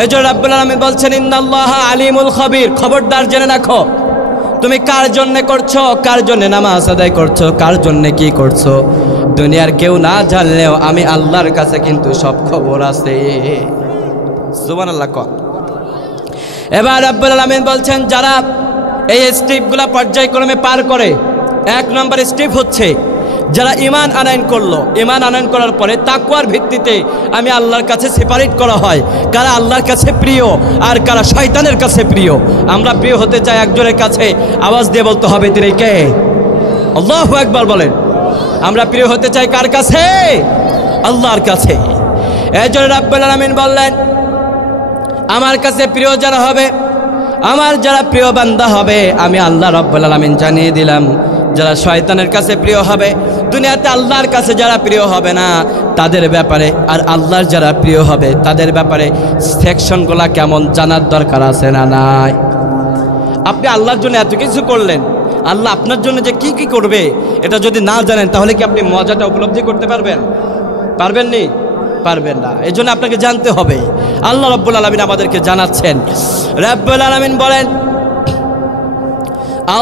এই জন্য রাব্বুল আলামিন বলছেন, ইন্নাল্লাহা আলিমুল খবীর, খবরদার জেনে রাখো তুমি কার জন্য করছো, কার জন্য নামাজ আদায় করছো, কার জন্য কি করছো। দুনিয়ার কেউ না জানলেও আমি আল্লাহর কাছে কিন্তু সব খবর আছে। সুবহানাল্লাহ কর। এবার রব্বুল আলামিন বলছেন যারা এই স্টেপগুলা পর্যায়ক্রমে পার করে, 1 নম্বর স্টেপ হচ্ছে যারা ঈমান আনয়ন করলো, ঈমান আনয়ন করার পরে তাকওয়ার ভিত্তিতে আমি আল্লাহর কাছে সেপারেট করা হয় কারা আল্লাহর কাছে প্রিয় আর কারা শয়তানের কাছে প্রিয়। আমরা প্রিয় হতে চাই একজনের কাছে, আওয়াজ দিয়ে বলতে হবে তিনি কে? আল্লাহু আকবার বলেন। আমরা প্রিয় হতে চাই কার কাছে? আল্লাহর কাছে। এই জন্য রব্বুল আলামিন বললেন আমার কাছে প্রিয় যারা হবে, আমার যারা প্রিয় বান্দা হবে, আমি আল্লাহ রব্বুল আলামিন জানিয়ে দিলাম যারা শয়তানের কাছে প্রিয় হবে, দুনিয়াতে আল্লাহর কাছে যারা প্রিয় হবে না তাদের ব্যাপারে, আর আল্লাহর যারা প্রিয় হবে তাদের ব্যাপারে সেকশনগুলা কেমন জানার দরকার আছে না নাই? আপনি আল্লাহর জন্য এত কিছু করলেন, আল্লাহ আপনার জন্য যে কি কি করবে এটা যদি না জানেন তাহলে কি আপনি মজাটা উপলব্ধি করতে পারবেন? পারবেন নি? পারবেন না। এই জন্য আপনাকে জানতে হবে। আল্লাহ রব্বুল আলামিন আমাদেরকে জানাচ্ছেন, রব্বুল আলামিন বলেন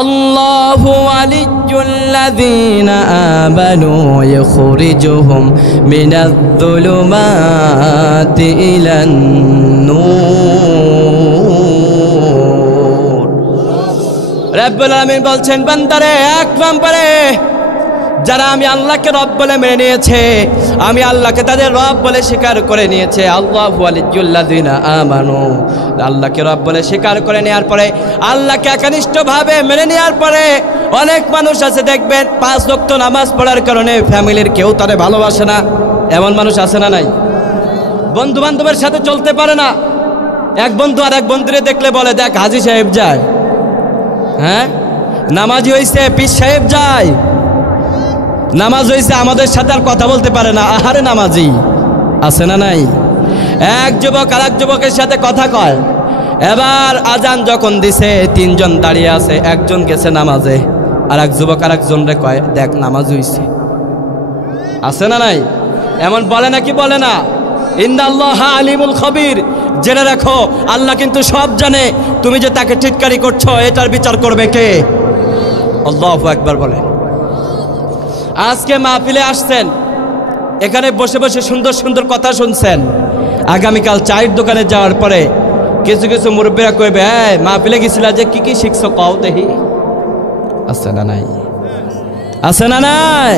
আল্লাহু ওয়ালিয়্যুল্লাযীনা আমানু ইখরিজুহুম মিনায-যুলুমাতি ইলান-নূর। রব্বুল আলামিন বলছেন বান্দারে 1 নম্বরে যারা আমি আল্লাহকে রব বলে মেনে নিয়েছে, আমি আল্লাহকে তাদের রব বলে স্বীকার করে নিয়েছে, আল্লাহু ওয়ালিয়্যুল্লাযীনা আমানু, আল্লাহকে রব বলে স্বীকার করে নেওয়ার পরে, আল্লাহকে একনিষ্ঠভাবে মেনে নেওয়ার পরে, অনেক মানুষ আছে দেখবেন 5 ওয়াক্ত নামাজ পড়ার কারণে ফ্যামিলির কেউ তারে ভালোবাসে না, এমন মানুষ আছে না নাই? বন্ধু বান্ধবের সাথে চলতে পারে না, এক বন্ধু আর এক বন্ধুরে দেখলে বলে দেখ হাজী সাহেব যায়, হ্যাঁ নামাজি হয়েছে, পীর সাহেব যায়, নামাজ হয়েছে, আমাদের সাথে আর কথা বলতে পারে না। আহারে নামাজি আছে না নাই? এক যুবক আর এক যুবকের সাথে কথা কয়, এবার আজান যখন দিছে 3 জন দাঁড়িয়ে আছে, একজন গেছে নামাজে, আর এক যুবক আর একজনরে কয় দেখ নামাজ হইছে। আছে না নাই? এমন বলে নাকি বলে না? ইন্নাল্লাহা আলিমুল খবীর, জেনে রাখো আল্লাহ কিন্তু সব জানে, তুমি যে তাকে টিটকারি করছো এটার বিচার করবে কে? আল্লাহু আকবার বলেন। আজকে মাহফিলে আসছেন, এখানে বসে বসে সুন্দর সুন্দর কথা শুনছেন, আগামীকাল চায়ের দোকানে যাওয়ার পরে কিছু কিছু মুরব্বীরা কইবে এই মাহফিলে গেছিলা যে কি কি শিখছো কও দেখি। আছে না নাই? আছে না নাই?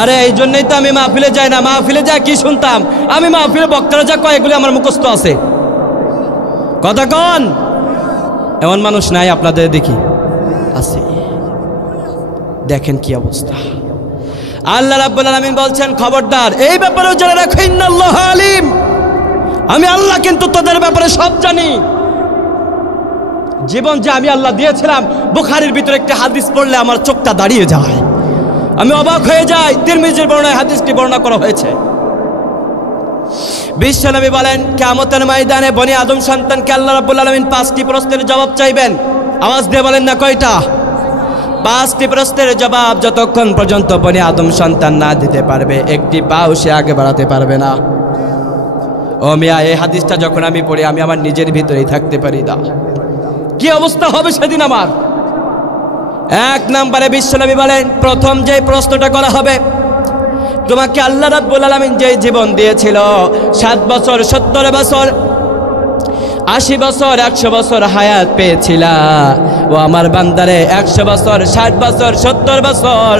আরে এই জন্যই তো আমি মাহফিলে যাই না। মাহফিলে যা কি শুনতাম আমি, মাহফিলে বক্তারা যা কয় এগুলি আমার মুখস্থ আছে। কথা কন, এমন মানুষ নাই আপনাদের? দেখি আছে। দেখেন কি অবস্থা। আল্লাহ রাব্বুল আলামিন বলছেন খবরদার এই ব্যাপারেও জেনে রাখো, ইন্নাল্লাহা আলিম, আমি আল্লাহ কিন্তু তোদের ব্যাপারে সব জানি। জীবন যে আমি আল্লাহ দিয়েছিলাম, বুখারীর ভিতরে একটা হাদিস পড়লে আমার চোখটা দাঁড়িয়ে যায়, আমি অবাক হয়ে যাই। তিরমিজির বর্ণনায় হাদিসটি বর্ণনা করা হয়েছে। বিশ্বনবী বলেন কিয়ামতের ময়দানে বনি আদম সন্তানকে আল্লাহ রাব্বুল আলামিন 5টি প্রশ্নের জবাব চাইবেন। আওয়াজ দিয়ে বলেন না কয়টা? 5টি প্রশ্নের জবাব যতক্ষণ পর্যন্ত বনি আদম সন্তান না দিতে পারবে, একটি পাও সে আগে বাড়াতে পারবে না। ও মিয়া, এই হাদিসটা যখন আমি পড়ি আমি আমার নিজের ভিতরেই থাকতে পারি না, কি অবস্থা হবে সেদিন আমার। 1 নম্বরে বিশ্বনবী বলেন প্রথম যে প্রশ্নটা করা হবে, তোমাকে আল্লাহ রাব্বুল আলামিন যে জীবন দিয়েছিল 7 বছর, 70 বছর, 80 বছর, 100 বছর হায়াত পেয়েছিলা, ও আমার বান্দারে 100 বছর, 60 বছর, 70 বছর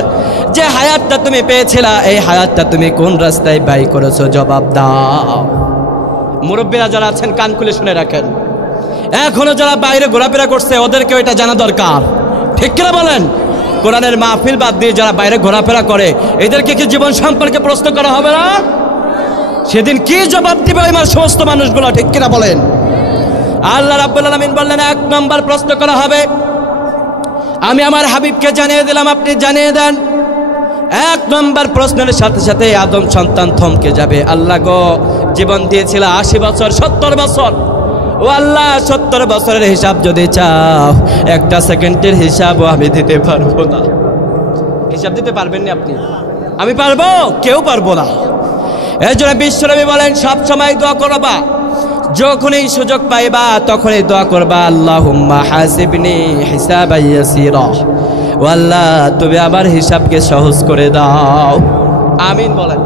যে হায়াতটা তুমি পেয়েছিলা, এই হায়াতটা তুমি কোন রাস্তায় ব্যয় করেছো? জবাব দাও। মুরব্বীরা যারা আছেন কান খুলে শুনে রাখেন, এখনো যারা বাইরে ঘোরাফেরা করছে ওদেরকেও এটা জানা দরকার, ঠিক কিনা বলেন? কোরআনের মাহফিল বাদ দিয়ে যারা বাইরে ঘোরাফেরা করে এদেরকে কি জীবন সম্পর্কে প্রশ্ন করা হবে না? সেদিন কি জবাব দিবে আমার সমস্ত মানুষগুলো, ঠিক কিনা বলেন? আল্লাহ রাব্বুল আলামিন বললেন 1 নম্বর প্রশ্ন করা হবে। আমি আমার হাবিবকে জানিয়ে দিলাম, আপনি জানিয়ে দেন। 1 নম্বর প্রশ্নের সাথে সাথে আদম সন্তান থমকে যাবে। আল্লাহ গো, জীবন দিয়েছিল 80 বছর, 70 বছর, ও আল্লাহ 70 বছরের হিসাব যদি চাও, 1 সেকেন্ডের হিসাবও আমি দিতে পারবো না। হিসাব দিতে পারবেন না আপনি? আমি পারবো? কেউ পারবো না। এই জন্য বিশ্বনবী বলেন সব সময় দোয়া করবা, যখনই সুযোগ পাইবা তখনই দোয়া করবা, আল্লাহুম্মা হাসিবনি হিসাবান ইয়াসীরা, ও আল্লাহ তুমি আমার হিসাবকে সহজ করে দাও। আমিন বলেন।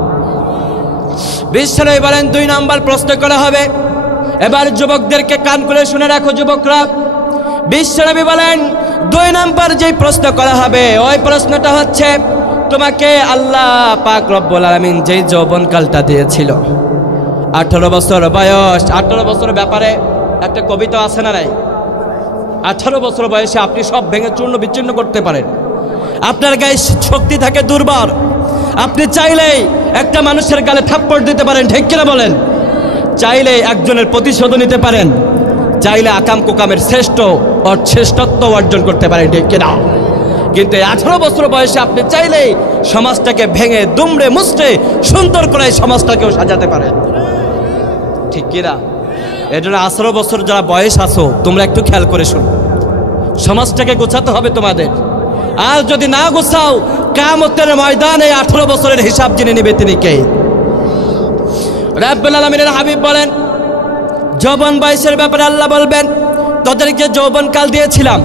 বিশ্বনবী বলেন 2 নম্বর প্রশ্ন করা হবে। এবার যুবকদেরকে কান করে শুনে রাখো যুবকরা, বিশ্বনবী বলেন 2 নম্বর যেই প্রশ্ন করা হবে ওই প্রশ্নটা হচ্ছে, তোমাকে আল্লাহ পাক রব্বুল আলামিন যেই যৌবনকালটা দিয়েছিল 18 বছর বয়স, 18 বছর ব্যাপারে একটা কবিতা আছে না নাই? 18 বছর বয়সে আপনি সব ভেঙে চূর্ণ বিচ্ছিন্ন করতে পারেন। আপনার গায়ে শক্তি থাকে দুর্বল, আপনি চাইলেই একটা মানুষের গালে থাপ্পড় দিতে পারেন, ঠিক কিনা বলেন? চাইলে একজনের প্রতিশোধ নিতে পারেন, চাইলে আকাম কুকামের শ্রেষ্ঠত্ব অর্জন করতে পারেন, ঠিক কিনা? কিন্তু 18 বছর বয়সে আপনি চাইলেই সমাজটাকে ভেঙে দুমড়ে মুচড়ে সুন্দর করে সমাজটাকেও সাজাতে পারেন, ঠিক কিনা? এই জন্য 18 বছর যারা বয়স আছো তোমরা একটু খেয়াল করে শোনো, সমাজটাকে গোছাতে হবে তোমাদের। আর যদি না গোছাও, কিয়ামতের ময়দানে 18 বছরের হিসাব জেনে নেবে তিনি কে? রাব্বুল আলামিনের হাবিব বলেন, যৌবন বয়সের ব্যাপারে আল্লাহ বলবেন, তোদেরকে যৌবনকাল দিয়েছিলাম,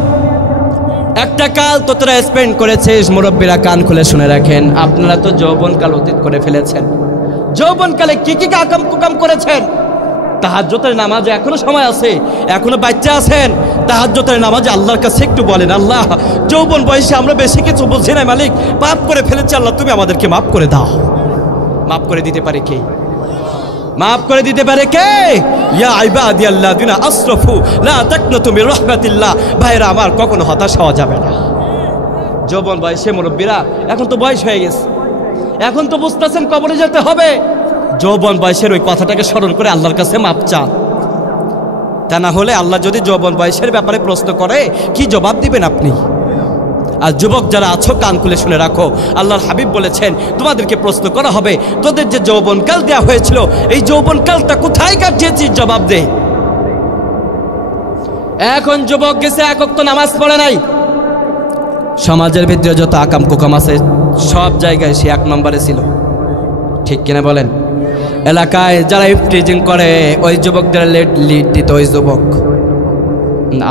একটা কাল তো তোরা স্পেন্ড করেছিস। মুরব্বীরা কান খুলে শুনে রাখেন, আপনারা তো যৌবনকাল অতীত করে ফেলেছেন। যৌবনকালে কি কি আকাম কুকাম করেছেন? তাহাজ্জুদের নামাজে এখনো সময় আছে, এখনো বাচ্চা আছেন, তাহাজ্জুদের নামাজে আল্লাহর কাছে একটু বলেন, আল্লাহ যৌবন বয়সে আমরা বেশি কিছু বুঝি না মালিক, পাপ করে ফেলেছি, আল্লাহ তুমি আমাদেরকে মাফ করে দাও। মাফ করে দিতে পারে কে? মাফ করে দিতে পারে কে? ইয়া ইবাদিয়াল্লাযিনা আসরাফু লা তাকনাতু মির রাহমাতিল্লাহ। ভাইরা আমার, কখনো হতাশ হওয়া যাবে না। যৌবন বয়সে মুরব্বীরা, এখন তো বয়স হয়ে গেছে, এখন তো বুঝতেছেন কবরে যেতে হবে। যৌবন বয়সের ওই কথাটাকে স্মরণ করে আল্লাহর কাছে মাপ চান, তা না হলে আল্লাহ যদি যৌবন বয়সের ব্যাপারে প্রশ্ন করে কি জবাব দিবেন আপনি? আর যুবক যারা আছো কান খুলে শুনে রাখো, আল্লাহর হাবিব বলেছেন তোমাদেরকে প্রশ্ন করা হবে, তোদের যে যৌবনকাল দেওয়া হয়েছিল এই যৌবনকালটা কোথায় কাটিয়েছিস? জবাব দে। এখন যুবক গেছে, এক ওয়াক্ত নামাজ পড়ে নাই, সমাজের ভিতরে যত আকাম কুকাম আছে সব জায়গায় সে 1 নম্বরে ছিল, ঠিক কিনা বলেন? এলাকায় যারা ইফটিজিং করে ওই যুবকদের লিড দিত ওই যুবক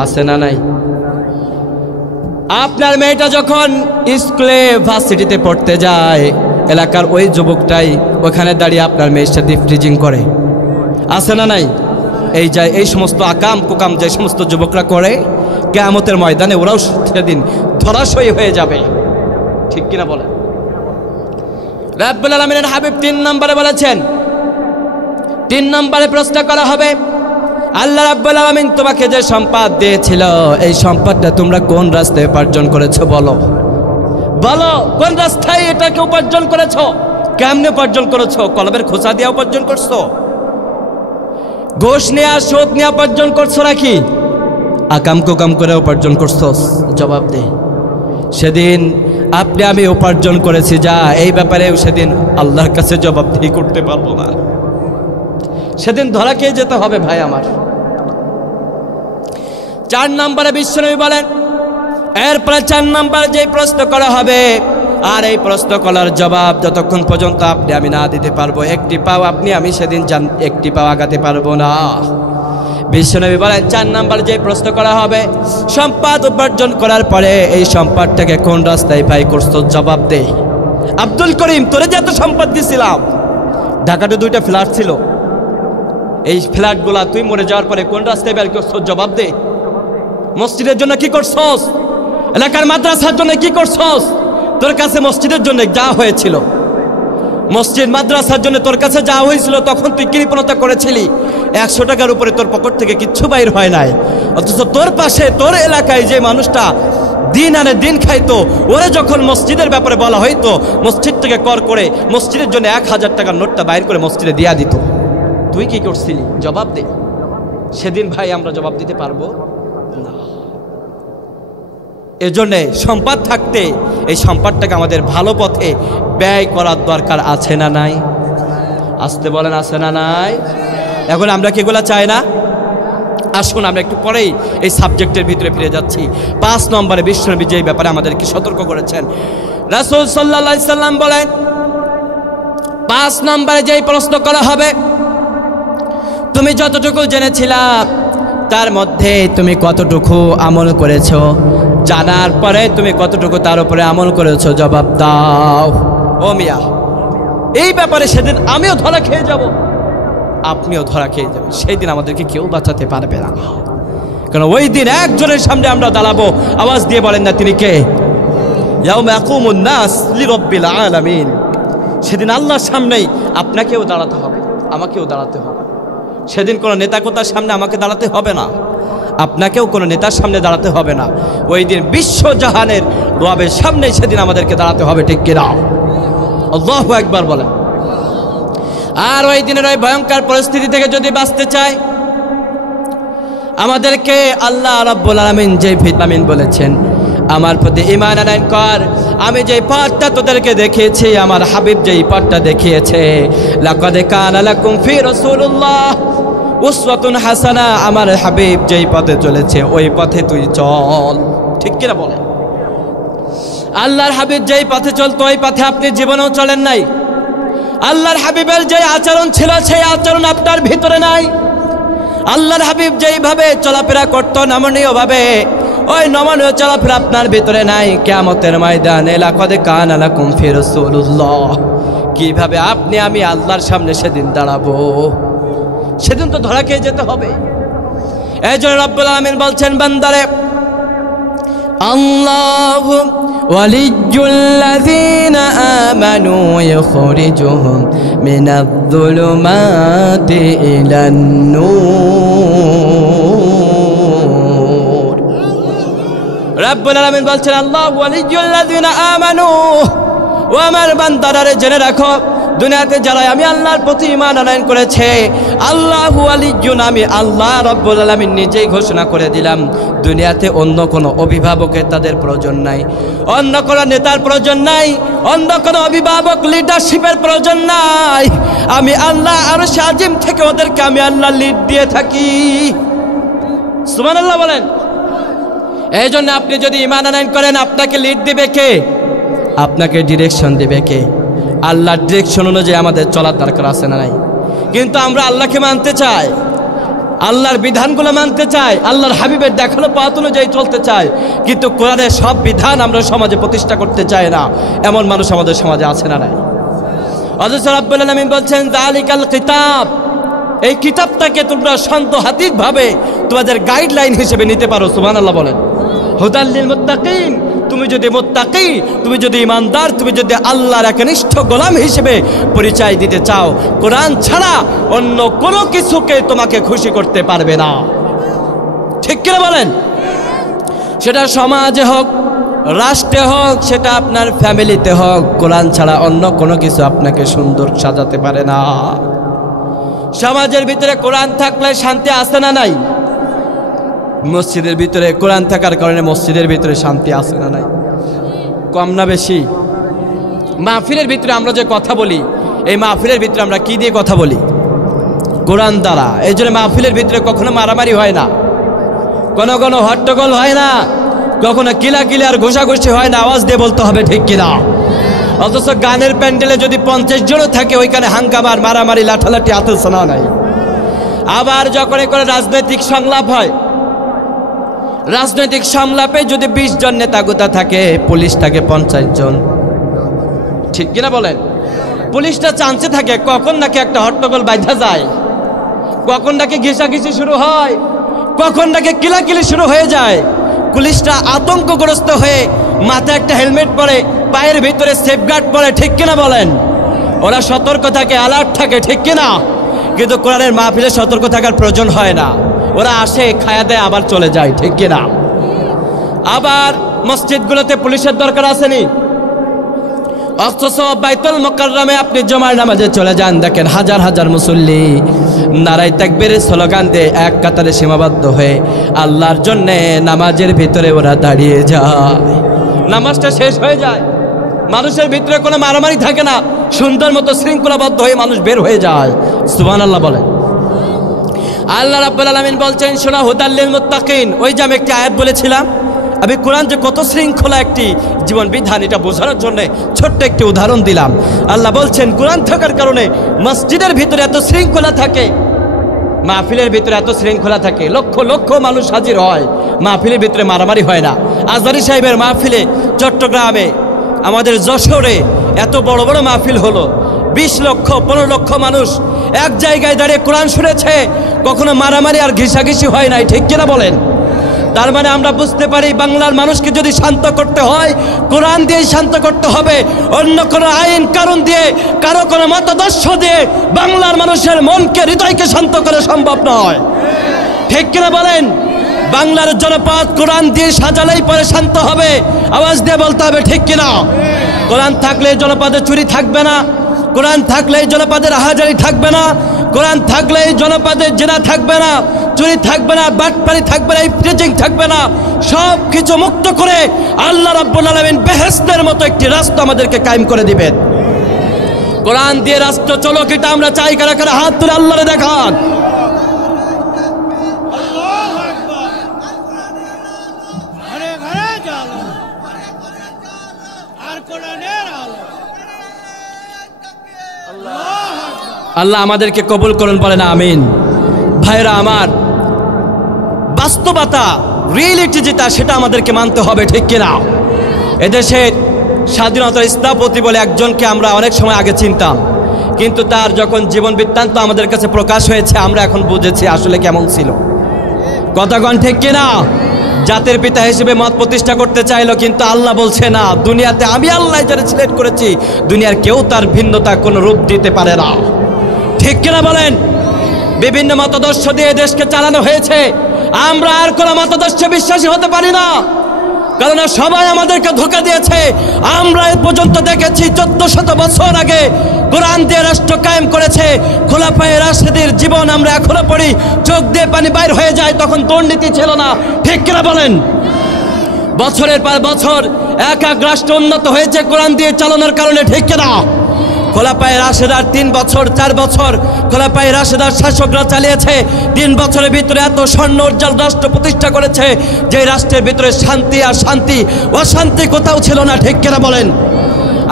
আছে না নাই? আপনার মেয়েটা যখন স্কুলে ভার্সিটিতে পড়তে যায়, এলাকার ওই যুবকটাই ওখানে দাঁড়িয়ে আপনার মেয়ের সাথে ইফটিজিং করে, আছে না নাই? এই সমস্ত আকাম কুকাম যে সমস্ত যুবকরা করে, কিয়ামতের ময়দানে ওরাও সেদিন ধরাশয়ী হয়ে যাবে, ঠিক কিনা বলেন? রাব্বুল আলামিনের হাবিব 3 নম্বরে বলেছেন, 3 নম্বরে প্রশ্ন করা হবে, আল্লাহ রাব্বুল আলামিন তোমাকে যে সম্পদ দিয়েছিল এই সম্পদটা তোমরা কোন রাস্তায় উপার্জন করেছো? বলো বলো, কোন রাস্তায় এটাকে উপার্জন করেছো? কেমনে উপার্জন করেছো? কলবের খোঁচা দিয়ে উপার্জন করছো? ঘুষ নেয়া সুদ নেয়া উপার্জন করছো নাকি আকাম কুকাম করে উপার্জন করছো? জবাব দে। সেদিন আপনি আমি উপার্জন করেছি যা, এই ব্যাপারে সেদিন আল্লাহর কাছে জবাবদিহি করতে পারবো না, সেদিন ধরা খেয়ে যেতে হবে ভাই আমার। 4 নম্বরে বিশ্বনবী বলেন, এরপরে 4 নম্বরে যে প্রশ্ন করা হবে, আর এই প্রশ্ন করার জবাব যতক্ষণ পর্যন্ত আপনি আমি না দিতে পারবো, একটি পাও আপনি আমি সেদিন একটি পাও আগাতে পারবো না। বিশ্বনবী বলেন 4 নম্বর যে প্রশ্ন করা হবে, সম্পদ উপার্জন করার পরে এই সম্পদটাকে কোন রাস্তায় ব্যয় করছো? জবাব দে। আব্দুল করিম, তোরে যে এত সম্পদ দিছিলাম, ঢাকাতে 2টা ফ্ল্যাট ছিল, এই ফ্ল্যাটগুলা তুই মরে যাওয়ার পরে কোন রাস্তায় ব্যয় করছো? জবাব দে। মসজিদের জন্য কি করছস? এলাকার মাদ্রাসার জন্য কি করছস? তোর কাছে মসজিদের জন্য যা হয়েছিল, মসজিদ মাদ্রাসার জন্য তোর কাছে যা হয়েছিল, তখন তুই কৃপণতা করেছিলি, 100 টাকার উপরে তোর পকেট থেকে কিচ্ছু বাইর হয় নাই। অথচ তোর পাশে তোর এলাকায় যে মানুষটা দিন আনে দিন খাইতো, ওরে যখন মসজিদের ব্যাপারে বলা হইতো, মসজিদ থেকে কর করে মসজিদের জন্য 1000 টাকার নোটটা বাইর করে মসজিদে দিয়া দিত, তুই কি করছিলি? জবাব দে। সেদিন ভাই আমরা জবাব দিতে পারবো না। এজন্যে সম্পদ থাকতে এই সম্পদটাকে আমাদের ভালো পথে ব্যয় করার দরকার আছে না নাই? আসতে বলেন, আছে না নাই? এখন আমরা কি এগুলা চাই না? আসুন আমরা একটু পরেই এই সাবজেক্টের ভিতরে ফিরে যাচ্ছি। 5 নম্বরে বিশ্বনবী যেই ব্যাপারে আমাদেরকে সতর্ক করেছেন, রাসূল সাল্লাল্লাহু আলাইহি সাল্লাম বলেন, 5 নম্বরে যেই প্রশ্ন করা হবে, তুমি যতটুকু জেনেছিলা তার মধ্যে তুমি কতটুকু আমল করেছো? জানার পরে তুমি কতটুকু তার উপরে আমল করেছো? জবাব দাও। ও মিয়া, এই ব্যাপারে সেদিন আমিও ধরা খেয়ে যাব। আপনিও ধরা খেয়ে যাবেন। সেই দিন আমাদেরকে কেউ বাঁচাতে পারবে না, কারণ ওই দিন একজনের সামনে আমরা দাঁড়াবো। আওয়াজ দিয়ে বলেন না তিনি কে? ইয়াউমা ইয়াকুমুন নাস লিরাব্বিল আলামিন। সেদিন আল্লাহর সামনেই আপনাকেও দাঁড়াতে হবে, আমাকেও দাঁড়াতে হবে। সেদিন কোনো নেতা কোতার সামনে আমাকে দাঁড়াতে হবে না, আপনাকেও কোনো নেতার সামনে দাঁড়াতে হবে না। ওই দিন বিশ্বজাহানের রবের সামনে সেদিন আমাদেরকে দাঁড়াতে হবে, ঠিক কিনা? আল্লাহু আকবার বলেন। আর ওই দিনের ওই ভয়ঙ্কর পরিস্থিতি থেকে যদি বাঁচতে চাই, আমাদেরকে আল্লাহ রাব্বুল আলামিন যে ভিটামিন বলেছেন, আমার প্রতি ঈমান আনয়ন কর। আমি যেই পথটা তোদেরকে দেখিয়েছি, আমার হাবিব যেই পথটা দেখিয়েছে, লাকাদ কানা লাকুম ফি রাসূলিল্লাহ উসওয়াতুন হাসানা, আমার হাবিব যেই পথে চলেছে ওই পথে তুই চল, ঠিক কিনা বলে? আল্লাহর হাবিব যেই পথে চলতো ওই পথে আপনি জীবনেও চলেন নাই। আল্লাহর হাবিবের যে আচরণ ছিল সেই আচরণ আপনার ভিতরে নাই। আল্লাহর হাবিব যেইভাবে চলাফেরা করতো নমনীয়ভাবে, ওই নমনীয় চলাফেরা আপনার ভিতরে নাই। কিয়ামতের ময়দানে লাকাদ কানা লাকুম ফি রাসূলিল্লাহ, কিভাবে আপনি আমি আল্লাহর সামনে সেদিন দাঁড়াবো? সেদিন তো ধরা খেয়ে যেতে হবে। এই জন্য রব্বুল আলামিন বলছেন বান্দারে, আল্লাহু ওয়ালিয়্যুল্লাযীনা আমানু ইখরিজুহুম মিনায-যুলুমাতি ইলান-নূর। রব্বুল আলামিন বলছেন আল্লাহু ওয়ালিয়্যুল্লাযীনা আমানু, ও আমার বান্দারা জেনে রাখো, দুনিয়াতে যারা আমি আল্লাহর প্রতি ঈমান আনয়ন করেছে, আল্লাহু ওয়ালিয়্যুন, আমি আল্লাহ রাব্বুল আলামিন নিজেই ঘোষণা করে দিলাম, দুনিয়াতে অন্য কোনো অভিভাবকের তাদের প্রয়োজন নাই, অন্য কোনো নেতার প্রয়োজন নাই, অন্য কোনো অভিভাবক লিডারশিপের প্রয়োজন নাই। আমি আল্লাহ আরশ আজিম থেকে ওদেরকে আমি আল্লাহ লিড দিয়ে থাকি। সুবহানাল্লাহ বলেন। এই জন্য আপনি যদি ঈমান আনয়ন করেন, আপনাকে লিড দিবে কে? আপনাকে ডিরেকশন দিবে কে? আল্লাহর ডিরেকশন অনুযায়ী আমাদের চলার দরকার আছে না নাই? কিন্তু আমরা আল্লাহকে মানতে চাই, আল্লাহর বিধানগুলো মানতে চাই, আল্লাহর হাবিবের দেখানো পথ অনুযায়ী চলতে চাই, কিন্তু কোরআনের সব বিধান আমরা সমাজে প্রতিষ্ঠা করতে চাই না। এমন মানুষ আমাদের সমাজে আছে না নাই? অথচ রাব্বুল আলামিন বলছেন যালিকাল কিতাব, এই কিতাবটাকে তোমরা সন্তহাতিকভাবে তোমাদের গাইডলাইন হিসেবে নিতে পারো। সুবহানাল্লাহ বলেন। হুদাল লিল মুত্তাকিন, তুমি যদি মুত্তাকি, তুমি যদি ইমানদার, তুমি যদি আল্লাহর একনিষ্ঠ গোলাম হিসেবে পরিচয় দিতে চাও, কোরআন ছাড়া অন্য কোনো কিছুকে তোমাকে খুশি করতে পারবে না, ঠিক কিনা বলেন? সেটা সমাজে হোক, রাষ্ট্রে হোক, সেটা আপনার ফ্যামিলিতে হোক, কোরআন ছাড়া অন্য কোনো কিছু আপনাকে সুন্দর সাজাতে পারে না। সমাজের ভিতরে কোরআন থাকলে শান্তি আসে না নাই? মসজিদের ভিতরে কোরআন থাকার কারণে মসজিদের ভিতরে শান্তি আসে না নাই? কম না বেশি? মাহফিলের ভিতরে আমরা যে কথা বলি, এই মাহফিলের ভিতরে আমরা কি দিয়ে কথা বলি? কোরআন দ্বারা। এই জন্য মাহফিলের ভিতরে কখনো মারামারি হয় না, কোনো হট্টগোল হয় না, কখনো কিলাকিলি আর ঘোষাঘুষি হয় না। আওয়াজ দিয়ে বলতে হবে, ঠিক কিনা? অথচ গানের প্যান্ডেলে যদি 50 জনও থাকে, ওইখানে হাঙ্গামার, মারামারি, লাঠালাঠি, আতসনা নাই। আবার যখন করে রাজনৈতিক সংলাপ হয়, রাজনৈতিক সংলাপে যদি 20 জন নেতাগোতা থাকে, পুলিশ থাকে 50 জন, ঠিক কিনা বলেন? পুলিশটা চান্সে থাকে কখন নাকি একটা হট্টগোল বাঁধা যায়, কখন নাকি ঘেঁষাঘেঁষি শুরু হয়, কখন নাকি কিলাকিলি শুরু হয়ে যায়। পুলিশটা আতঙ্কগ্রস্ত হয়ে মাথায় একটা হেলমেট পরে, পায়ের ভিতরে সেফগার্ড পরে, ঠিক কিনা বলেন? ওরা সতর্ক থাকে, অ্যালার্ট থাকে, ঠিক কিনা? কিন্তু কোরআনের মাহফিলে সতর্ক থাকার প্রয়োজন হয় না। ওরা আসে, খায়া দেয়, আবার চলে যায়, ঠিক কিনা? আবার মসজিদগুলোতে পুলিশের দরকার আসেনি। অথচ বাইতুল মুকাররমে আপনি জুমার নামাজে চলে যান, দেখেন হাজার হাজার মুসল্লি নারায়ে তাকবীরের স্লোগান দিয়ে এক কাতারে সীমাবদ্ধ হয়ে আল্লাহর জন্যে নামাজের ভিতরে ওরা দাঁড়িয়ে যায়। নামাজটা শেষ হয়ে যায়, মানুষের ভিতরে কোনো মারামারি থাকে না, সুন্দর মতো শৃঙ্খলাবদ্ধ হয়ে মানুষ বের হয়ে যায়। সুবহানাল্লাহ বলেন। আল্লাহ রাব্বুল আলামিন বলছেন, শোনা, হুদাল লিল মুত্তাকিন। ওই যে আমি একটি আয়াত বলেছিলাম, আমি কোরআন যে কত শৃঙ্খলা একটি জীবন বিধান, এটা বোঝানোর জন্য ছোট্ট একটি উদাহরণ দিলাম। আল্লাহ বলছেন, কোরআন থাকার কারণে মসজিদের ভিতরে এত শৃঙ্খলা থাকে, মাহফিলের ভিতরে এত শৃঙ্খলা থাকে, লক্ষ লক্ষ মানুষ হাজির হয়, মাহফিলের ভিতরে মারামারি হয় না। আজহারী সাহেবের মাহফিলে চট্টগ্রামে, আমাদের যশোরে এত বড় বড় মাহফিল হলো, 20 লক্ষ 15 লক্ষ মানুষ এক জায়গায় দাঁড়িয়ে কোরআন শুনেছে, কখনো মারামারি আর ঘিসাঘিসি হয় নাই, ঠিক কিনা বলেন? তার মানে আমরা বুঝতে পারি বাংলার মানুষকে যদি শান্ত করতে হয় কোরআন দিয়েই শান্ত করতে হবে। অন্য কোনো আইন কারণ দিয়ে, কারো কোনো মতাদর্শ দিয়ে বাংলার মানুষের মনকে, হৃদয়কে শান্ত করা সম্ভব নয়, ঠিক কিনা বলেন? বাংলার জনপদ কোরআন দিয়ে সাজালেই পরে শান্ত হবে। আওয়াজ দিয়ে বলতে হবে, ঠিক কিনা? কোরআন থাকলে জনপদে চুরি থাকবে না, কোরআন থাকলে জনপদে রাহাজারি থাকবে না, কোরআন থাকলে জনপদে জিনা থাকবে না, চুরি থাকবে না, বাটপারি থাকবে না, ইফটিজিং থাকবে না। সব কিছু মুক্ত করে আল্লাহ রাব্বুল আলামিন বেহেশতের মতো একটি রাস্তা আমাদেরকে কায়েম করে দিবেন। কোরআন দিয়ে রাষ্ট্র চলো, এটা আমরা চাই। কারা কারা হাত তুলে আল্লাহরে দেখান। আল্লাহ আমাদেরকে কবুল করুন, বলেন আমিন। ভাইরা আমার, বাস্তবতা, রিয়েলিটি যেটা, সেটা আমাদেরকে মানতে হবে, ঠিক কিনা? এদেশের স্বাধীনতার স্থপতি বলে একজনকে আমরা অনেক সময় আগে চিনতাম, কিন্তু তার যখন জীবন বৃত্তান্ত আমাদের কাছে প্রকাশ হয়েছে আমরা এখন বুঝেছি আসলে কেমন ছিল। কথাগণ ঠিক কিনা? জাতির পিতা হিসেবে মত প্রতিষ্ঠা করতে চাইলো, কিন্তু আল্লাহ বলছে না, দুনিয়াতে আমি আল্লাহ যারা সিলেক্ট করেছি, দুনিয়ার কেউ তার ভিন্নতা কোনো রূপ দিতে পারে না, ঠিক কিনা বলেন? বিভিন্ন মতাদর্শ দিয়ে দেশকে চালানো হয়েছে। আমরা আর কোনো মতাদর্শে বিশ্বাসী হতে পারি না, কারণ সবাই আমাদেরকে ধোঁকা দিয়েছে। আমরা এ পর্যন্ত দেখেছি 1400 বছর আগে কোরআন দিয়ে রাষ্ট্র কায়েম করেছে। খোলাফায়ে রাশেদের জীবন আমরা এখনো পড়ি, চোখ দিয়ে পানি বাইর হয়ে যায়। তখন দুর্নীতি ছিল না, ঠিক কিনা বলেন? বছরের পর বছর এক এক রাষ্ট্র উন্নত হয়েছে কোরআন দিয়ে চালানোর কারণে, ঠিক কিনা? খোলাফায়ে রাশেদার 3 বছর 4 বছর খোলাফায়ে রাশেদার শাসকরা চালিয়েছে। 3 বছরের ভিতরে এত স্বর্ণ উজ্জ্বল রাষ্ট্র প্রতিষ্ঠা করেছে যে রাষ্ট্রের ভিতরে শান্তি আর শান্তি, অশান্তি কোথাও ছিল না, ঠিক কিনা বলেন?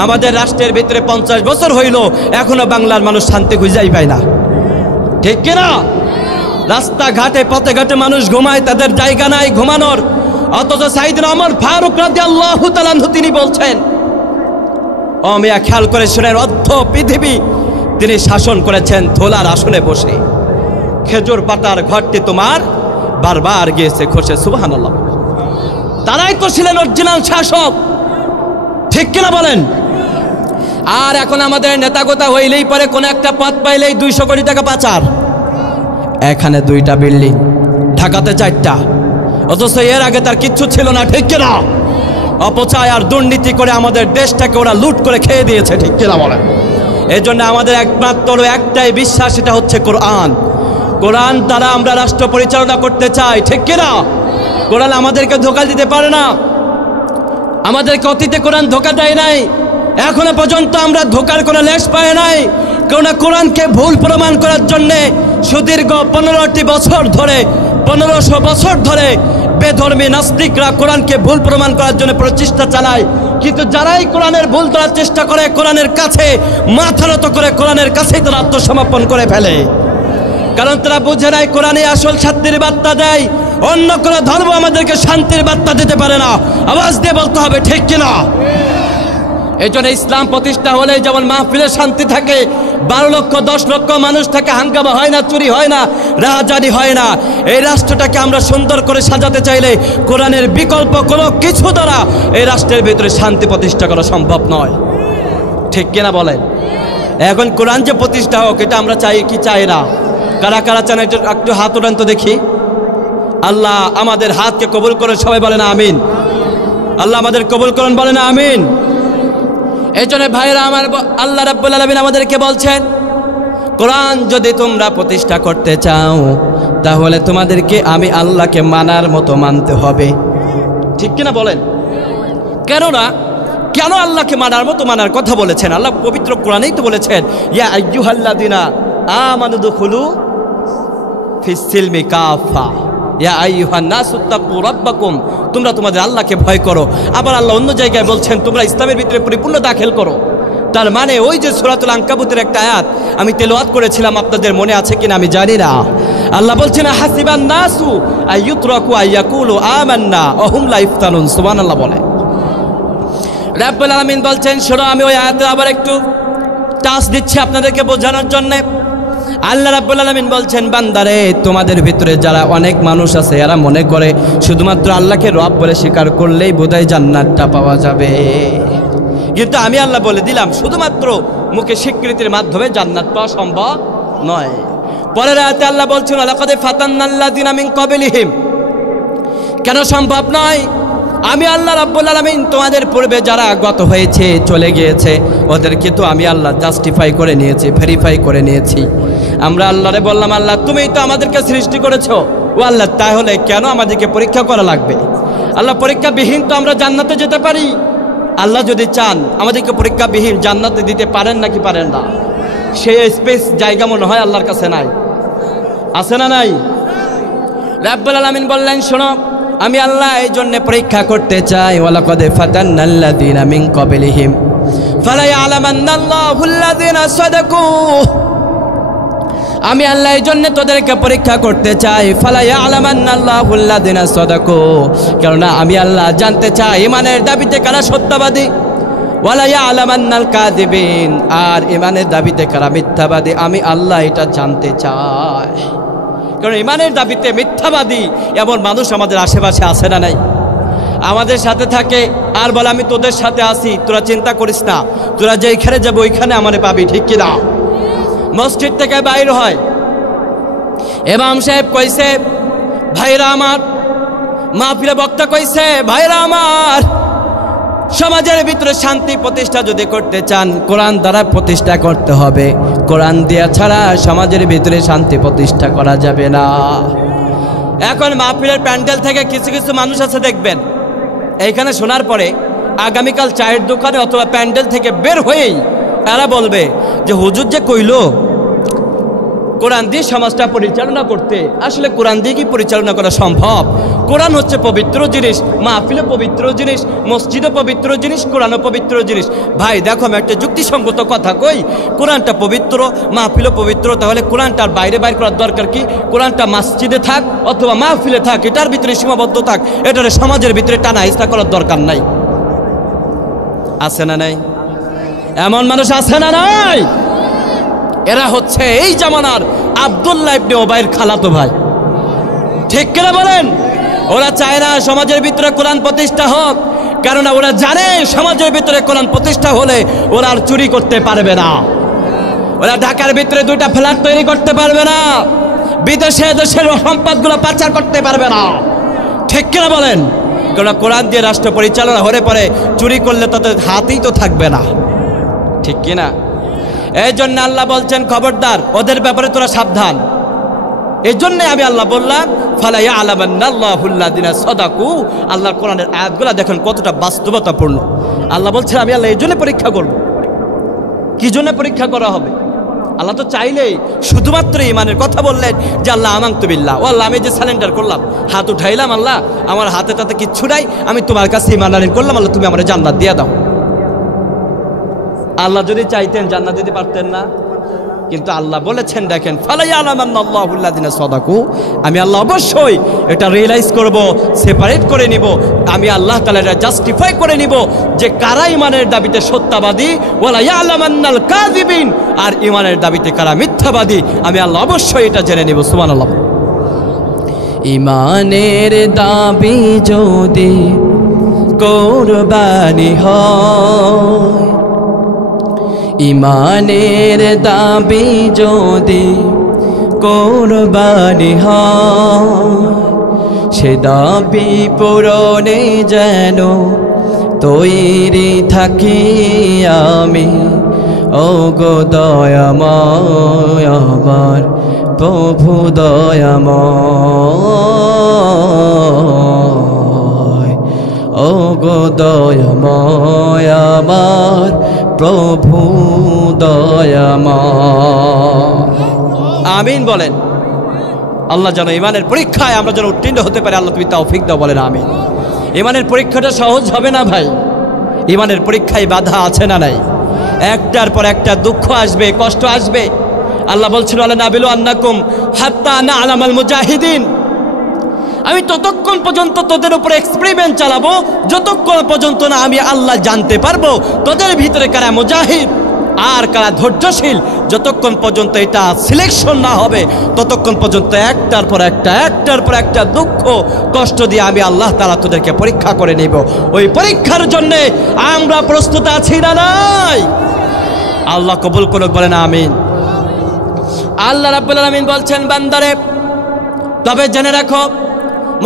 আমাদের রাষ্ট্রের ভিতরে 50 বছর হইল, এখনো বাংলার মানুষ শান্তি খুঁজেই পায় না, ঠিক কিনা? রাস্তাঘাটে পথে ঘাটে মানুষ ঘুমায়, তাদের জায়গা নাই ঘুমানোর। অথচ সাইয়েদনা ওমর ফারুক রাদিয়াল্লাহু তাআলা আনহু তিনি বলছেন, ও মিয়া খেয়াল করে শুনেন, অর্ধ পৃথিবী তিনি শাসন করেছেন ধোলার আসনে বসে। খেজুর পাতার ঘরটি তোমার বারবার গিয়েছে খসে, সুবহানাল্লাহ। তারাই তো ছিলেন অরিজিনাল শাসক, ঠিক কিনা বলেন? আর এখন আমাদের নেতাগোতা হইলেই পরে কোন একটা পদ পাইলেই 200 কোটি টাকা পাচার। এখানে 2টা বিল্ডিং, ঢাকাতে 4টা, অথচ এর আগে তার কিচ্ছু ছিল না, ঠিক কিনা? অপচয় আর দুর্নীতি করে আমাদের দেশটাকে ওরা লুট করে খেয়ে দিয়েছে, ঠিক কিনা বলেন? এই জন্য আমাদের একমাত্র একটাই বিশ্বাস, সেটা হচ্ছে কোরআন। কোরআন দ্বারা আমরা রাষ্ট্র পরিচালনা করতে চাই, ঠিক কিনা? কোরআন আমাদেরকে ধোঁকা দিতে পারে না। আমাদেরকে অতীতে কোরআন ধোঁকা দেয় নাই, এখনো পর্যন্ত আমরা ধোঁকার কোনো লেশ পাই নাই। কেননা কোরআনকে ভুল প্রমাণ করার জন্যে সুদীর্ঘ 15টি বছর ধরে, 1500 বছর ধরে বেধর্মী নাস্তিকরা কোরআনকে ভুল প্রমাণ করার জন্য প্রচেষ্টা চালায়। কিন্তু যারাই কোরআনের ভুল ধরার চেষ্টা করে, কোরআনের কাছে মাথা নত করে, কোরআনের কাছেই তারা আত্মসমর্পণ করে ফেলে। কারণ তারা বুঝে নাই কোরআনই আসল শান্তির বার্তা দেয়, অন্য কোনো ধর্ম আমাদেরকে শান্তির বার্তা দিতে পারে না। আওয়াজ দিয়ে বলতে হবে, ঠিক কিনা? এই জন্য ইসলাম প্রতিষ্ঠা হলে যেমন মাহফিলে শান্তি থাকে, 12 লক্ষ 10 লক্ষ মানুষ থাকে, হাঙ্গামা হয় না, চুরি হয় না, রাহাজানি হয় না। এই রাষ্ট্রটাকে আমরা সুন্দর করে সাজাতে চাইলে কোরআনের বিকল্প কোনো কিছু দ্বারা এই রাষ্ট্রের ভিতরে শান্তি প্রতিষ্ঠা করা সম্ভব নয়, ঠিক কিনা বলেন? এখন কোরআন যে প্রতিষ্ঠা হোক, এটা আমরা চাই কি চাই না? কারা কারা চান একটু হাত উঠান তো দেখি। আল্লাহ আমাদের হাতকে কবুল করে, সবাই বলেন আমিন। আল্লাহ আমাদের কবুল করুন, বলেন আমিন। এই জন্য ভাইরা আমার, আল্লাহ রাব্বুল আলামিন আমাদেরকে বলছেন, কোরআন যদি তোমরা প্রতিষ্ঠা করতে চাও তাহলে তোমাদেরকে আমি আল্লাহকে মানার মতো মানতে হবে, ঠিক কিনা বলেন? কেননা কেন আল্লাহকে মানার মতো মানার কথা বলেছেন? আল্লাহ পবিত্র কোরআনেই তো বলেছেন, ইয়া আইয়ুহাল্লাযিনা আমানু দুখুলু ফিস সিলমি কাফা, ইয়া আইয়ুহান নাসু তাকু রাব্বাকুম, তোমরা তোমাদের আল্লাহকে ভয় করো। আবার আল্লাহ অন্য জায়গায় বলছেন, তোমরা ইসলামের ভিতরে পরিপূর্ণ দাখিল করো। তার মানে ওই যে সূরাতুল আনকাবুতের একটা আয়াত আমি তেলাওয়াত করেছিলাম, আপনাদের মনে আছে কিনা আমি জানি না। আল্লাহ বলছেন, হাসিবান নাসু আইয়ুতরাকু আইয়াকুলু আমান্না ওয়া হুম লা ইফতানুন, সুবহানাল্লাহ বলে। রাব্বুল আলামিন বলছেন, শোনো, আমি ওই আয়াতে আবার একটু টাচ দিচ্ছে আপনাদেরকে বোঝানোর জন্য। আল্লাহ রাব্বুল আলামিন বলছেন, বান্দারে তোমাদের ভিতরে যারা অনেক মানুষ আছে এরা মনে করে শুধুমাত্র আল্লাহকে রব বলে স্বীকার করলেই বোধহয় জান্নাতটা পাওয়া যাবে। কিন্তু আমি আল্লাহ বলে দিলাম শুধুমাত্র মুখে স্বীকৃতির মাধ্যমে জান্নাত পাওয়া সম্ভব নয়। পরের আয়াতে আল্লাহ বলছেন, লাকাদ ফাতান্নাল্লাযিনা মিন ক্বাবলিহিম, কেন সম্ভব নয়? আমি আল্লাহ রাব্বুল আলামিন তোমাদের পূর্বে যারা গত হয়েছে চলে গিয়েছে ওদেরকে তো আমি আল্লাহ জাস্টিফাই করে নিয়েছি, ভেরিফাই করে নিয়েছি। আমরা আল্লাহরে বললাম, আল্লাহ তুমিই তো আমাদেরকে সৃষ্টি করেছো, ও আল্লাহ তাহলে কেন আমাদেরকে পরীক্ষা করা লাগবে? আল্লাহ পরীক্ষাবিহীন তো আমরা জান্নাতে যেতে পারি। আল্লাহ যদি চান আমাদেরকে পরীক্ষাবিহীন জান্নাতে দিতে পারেন নাকি পারেন না? সেই স্পেস জায়গা মনে হয় আল্লাহর কাছে নাই, আছে না নাই? রাব্বুল আলামিন বললেন, শোনো আমি আল্লাহ এই জন্য পরীক্ষা করতে চাই, ওয়ালাকাদ ফাতান্নাল্লাযিনা মিন ক্বাবলিহিম ফালা ইয়ালামান্নাল্লাহুল্লাযিনা সাদাকু। আমি আল্লাহ এই জন্য তোদেরকে পরীক্ষা করতে চাই, ফালা ইয়ালামান্নাল্লাহুল্লাযিনা সাদাকু, কেননা আমি আল্লাহ জানতে চাই ইমানের দাবিতে কারা সত্যবাদী, ওয়ালা ইয়ালামান্নাল কাযিবিন, আর ইমানের দাবিতে কারা মিথ্যাবাদী। আমি আল্লাহ এটা জানতে চাই, কারণ ইমানের দাবিতে মিথ্যাবাদী এমন মানুষ আমাদের আশেপাশে আছে না নাই? আমাদের সাথে থাকে আর বলে আমি তোদের সাথে আছি, তোরা চিন্তা করিস না, তোরা যেইখানে যাবো ওইখানে আমারে পাবি, ঠিক কিনা? মসজিদ থেকে বাইর হয়, ইমাম সাহেব কইছে ভাইরা আমার, মাহফিলে বক্তা কইছে ভাইরা আমার, সমাজের ভিতরে শান্তি প্রতিষ্ঠা যদি করতে চান কোরআন দ্বারা প্রতিষ্ঠা করতে হবে, কোরআন দেয়া ছাড়া সমাজের ভিতরে শান্তি প্রতিষ্ঠা করা যাবে না। এখন মাহফিলের প্যান্ডেল থেকে কিছু কিছু মানুষ আছে দেখবেন, এইখানে শোনার পরে আগামীকাল চায়ের দোকানে অথবা প্যান্ডেল থেকে বের হয়েই এরা বলবে যে হুজুর যে কইলো কোরআন দিয়ে সমাজটা পরিচালনা করতে, আসলে কোরআন দিয়ে কি পরিচালনা করা সম্ভব? কোরআন হচ্ছে পবিত্র জিনিস, মাহফিলও পবিত্র জিনিস, মসজিদও পবিত্র জিনিস, কোরআনও পবিত্র জিনিস। ভাই দেখো আমি একটা যুক্তিসঙ্গত কথা কই, কোরআনটা পবিত্র, মাহফিলও পবিত্র, তাহলে কোরআনটার বাইরে বাইর করার দরকার কি? কোরআনটা মসজিদে থাক অথবা মাহফিলে থাক, এটার ভিতরে সীমাবদ্ধ থাক, এটার সমাজের ভিতরে টানা হিস্তা করার দরকার নাই। আছে না নাই? এমন মানুষ আছে না নাই? এরা হচ্ছে এই জামানার আব্দুল্লাহ ইবনে ওবাইর খালাতো ভাই, ঠিক কিনা বলেন? ওরা চায় না সমাজের ভিতরে কোরআন প্রতিষ্ঠা হোক, কারণ ওরা জানে সমাজের ভিতরে কোরআন প্রতিষ্ঠা হলে ওরা আর চুরি করতে পারবে না, ওরা ঢাকার ভিতরে 2টা ফ্ল্যাট তৈরি করতে পারবে না, বিদেশে দেশের সম্পদগুলো পাচার করতে পারবে না, ঠিক কিনা বলেন? কারণ কোরআন দিয়ে রাষ্ট্র পরিচালনা হলে পরে চুরি করলে তাদের হাতেই তো থাকবে না, ঠিক কিনা? এই জন্য আল্লাহ বলছেন খবরদার ওদের ব্যাপারে তোরা সাবধান। এই জন্যে আমি আল্লাহ বললাম ফালা ইয়ালামান্নাল্লাহুল্লাযিনা সাদাকু। আল্লাহর কোরআনের আয়াতগুলো দেখেন কতটা বাস্তবতাপূর্ণ। আল্লাহ বলছেন আমি আল্লাহ এই জন্য পরীক্ষা করব। কি জন্য পরীক্ষা করা হবে? আল্লাহ তো চাইলেই শুধুমাত্র ইমানের কথা বললেন যে আল্লাহ আমানতু বিল্লাহ, ও আল্লাহ আমি যে সারেন্ডার করলাম, হাত উঠাইলাম, আল্লাহ আমার হাতে তাতে কিচ্ছু নাই, আমি তোমার কাছে ঈমান আনয়ন করলাম, আল্লাহ তুমি আমার জান্নাত দিয়ে দাও। আল্লাহ যদি চাইতেন জান্নাত দিতে পারতেন না? কিন্তু আল্লাহ বলেছেন দেখেন ফালা ইয়ালামান্নাল্লাহুল্লাযিনা সাদাকু, আমি আল্লাহ অবশ্যই এটা রিয়েলাইজ করব, সেপারেট করে নিব, আমি আল্লাহ তাআলা এটা জাস্টিফাই করে নিব যে কারা ইমানের দাবিতে সত্যবাদী, ওয়ালা ইয়ালামান্নাল কাযিবিন, আর ইমানের দাবিতে কারা মিথ্যাবাদী, আমি আল্লাহ অবশ্যই এটা জেনে নিব। সুবহানাল্লাহ। ইমানের দাবি যদি কুরবানি হয়, ইমানের দাবি যদি কুরবানি হয়, সে দাবি পূরণে যেন তৈরি থাকি আমি, ও গো দয়াময় আমার প্রভু দয়াময়, ও গো দয়াময় আমার প্রভু দয়াময়। আমিন বলেন। আল্লাহ যেন ইমানের পরীক্ষায় আমরা যেন উত্তীর্ণ হতে পারি, আল্লাহ তুমি তৌফিক দাও বলেন আমিন। ইমানের পরীক্ষাটা সহজ হবে না ভাই, ইমানের পরীক্ষায় বাধা আছে না নাই? একটার পর একটা দুঃখ আসবে, কষ্ট আসবে। আল্লাহ বলছিল আলা নাবিলু আন্নাকুম হাত্তা না'লামাল মুজাহিদিন, আমি ততক্ষণ পর্যন্ত তোদের উপরে এক্সপেরিমেন্ট চালাবো যতক্ষণ পর্যন্ত না আমি আল্লাহ জানতে পারবো তোদের ভিতরে কারা মুজাহিদ আর কারা ধৈর্যশীল, যতক্ষণ পর্যন্ত এটা সিলেকশন না হবে ততক্ষণ পর্যন্ত একটার পর একটা দুঃখ কষ্ট দিয়ে আমি আল্লাহ তাআলা তোদেরকে পরীক্ষা করে নেব। ওই পরীক্ষার জন্য আমরা প্রস্তুত আছি না নাই? আল্লাহ কবুল করুক, বলেন আমিন। আল্লাহ রাব্বুল আলামিন বলছেন, বান্দারে তবে জেনে রাখো,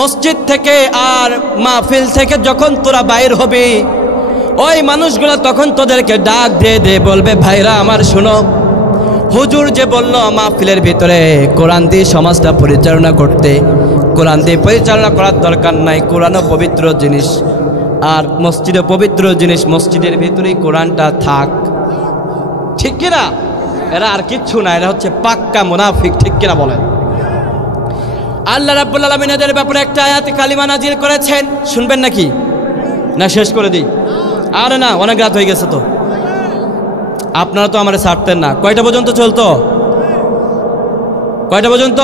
মসজিদ থেকে আর মাহফিল থেকে যখন তোরা বাইর হবি, ওই মানুষগুলো তখন তোদেরকে ডাক দিয়ে বলবে, ভাইরা আমার শোনো, হুজুর যে বলল মাহফিলের ভিতরে কোরআন দিয়ে সমাজটা পরিচালনা করতে, কোরআন দিয়ে পরিচালনা করার দরকার নাই, কোরআনও পবিত্র জিনিস আর মসজিদও পবিত্র জিনিস, মসজিদের ভিতরেই কোরআনটা থাক। ঠিক কিনা? এরা আর কিচ্ছু না, এরা হচ্ছে পাক্কা মুনাফিক। ঠিক কিনা বলেন? আল্লাহ রাব্বুল আলামিন এদের ব্যাপারে একটা আয়াত কালিমা নাজিল করেছেন, শুনবেন নাকি? না শেষ করে দিই? আরে না, অনেক রাত হয়ে গেছে তো, আপনারা তো আমার ছাড়তেন না। কয়টা পর্যন্ত চলতো? কয়টা পর্যন্ত?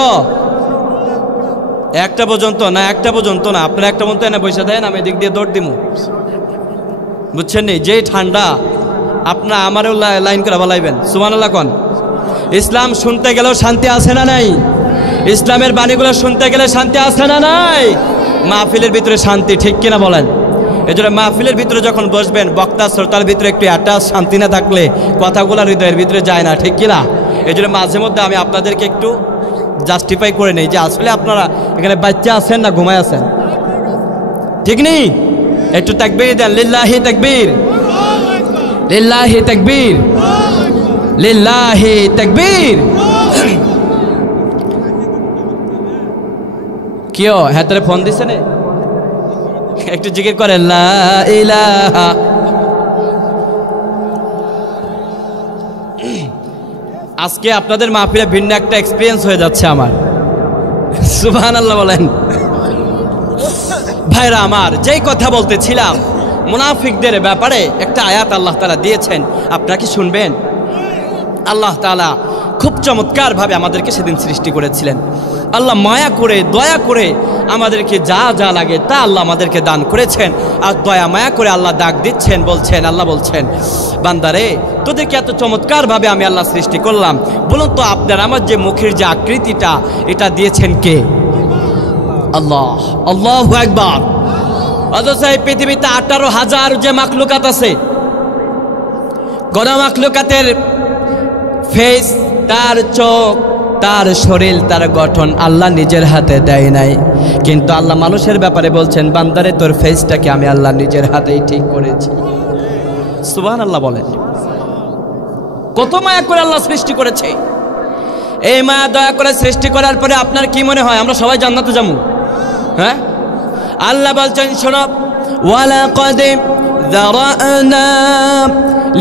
একটা পর্যন্ত না, একটা পর্যন্ত না, আপনারা একটা পর্যন্ত এনে বসে দেন, আমি এদিক দিয়ে দৌড় দিমু, বুঝছেন নি? যেই ঠান্ডা, আপনারা আমারও লাইন করে বলাইবেন। সুবহানাল্লাহ কোন? ইসলাম শুনতে গেলেও শান্তি আছে না নাই? ইসলামের বাণীগুলো শুনতে গেলে শান্তি আছে না নাই? মাহফিলের ভিতরে শান্তি, ঠিক কিনা বলেন? এজন্য মাহফিলের ভিতরে যখন বসবেন, বক্তা শ্রোতার ভিতরে একটু একটা শান্তি না থাকলে কথাগুলো হৃদয়ের ভিতরে যায় না, ঠিক কিনা? এজন্য মাঝে মধ্যে আমি আপনাদেরকে একটু জাস্টিফাই করে নেই যে আসলে আপনারা এখানে বাচ্চা আছেন না ঘুমায় আছেন, ঠিক নেই? একটু তাকবীর দেন, লিল্লাহি তাকবীর, লিল্লাহি তাকবীর, লিল্লাহি তাকবীর। কেউ হাতে ফোন দিছে না? একটু জিকির করে লা ইলাহা। আজকে আপনাদের মাহফিলে ভিন্ন একটা এক্সপিরিয়েন্স হয়ে যাচ্ছে আমার। সুবহানাল্লাহ বলেন। ভাইরা আমার, যেই কথা বলতেছিলাম মুনাফিকদের ব্যাপারে একটা আয়াত আল্লাহ তাআলা দিয়েছেন, আপনারা কি শুনবেন? আল্লাহ তাআলা খুব চমৎকারভাবে আমাদেরকে সেদিন সৃষ্টি করেছিলেন। আল্লাহ মায়া করে দয়া করে আমাদেরকে যা যা লাগে তা আল্লাহ আমাদেরকে দান করেছেন। আর দয়া মায়া করে আল্লাহ ডাক দিচ্ছেন, বলছেন, আল্লাহ বলছেন, বান্দারে তোদেরকে এত চমৎকারভাবে আমি আল্লাহ সৃষ্টি করলাম, বলুন তো আপনার আমার যে মুখের যে আকৃতিটা, এটা দিয়েছেন কে? আল্লাহ। আল্লাহু আকবার। অথচ এই পৃথিবীতে 18,000 যে মাখলুকাত আছে, কোন মাখলুকাতের ফেস, তার চোখ, তার শরীর, তার গঠন আল্লাহ নিজের হাতে দেয় নাই, কিন্তু আল্লাহ মানুষের ব্যাপারে বলছেন, বান্দারে তোর ফেসটাকে আমি আল্লাহ নিজের হাতেই ঠিক করেছি। সুবহানাল্লাহ বলেন। কত মায়া করে আল্লাহ সৃষ্টি করেছে। এই মায়া দয়া করে সৃষ্টি করার পরে আপনার কি মনে হয় আমরা সবাই জান্নাতে যাবো? হ্যাঁ, আল্লাহ বলছেন, শোনো, ওয়ালাকাদ যারানা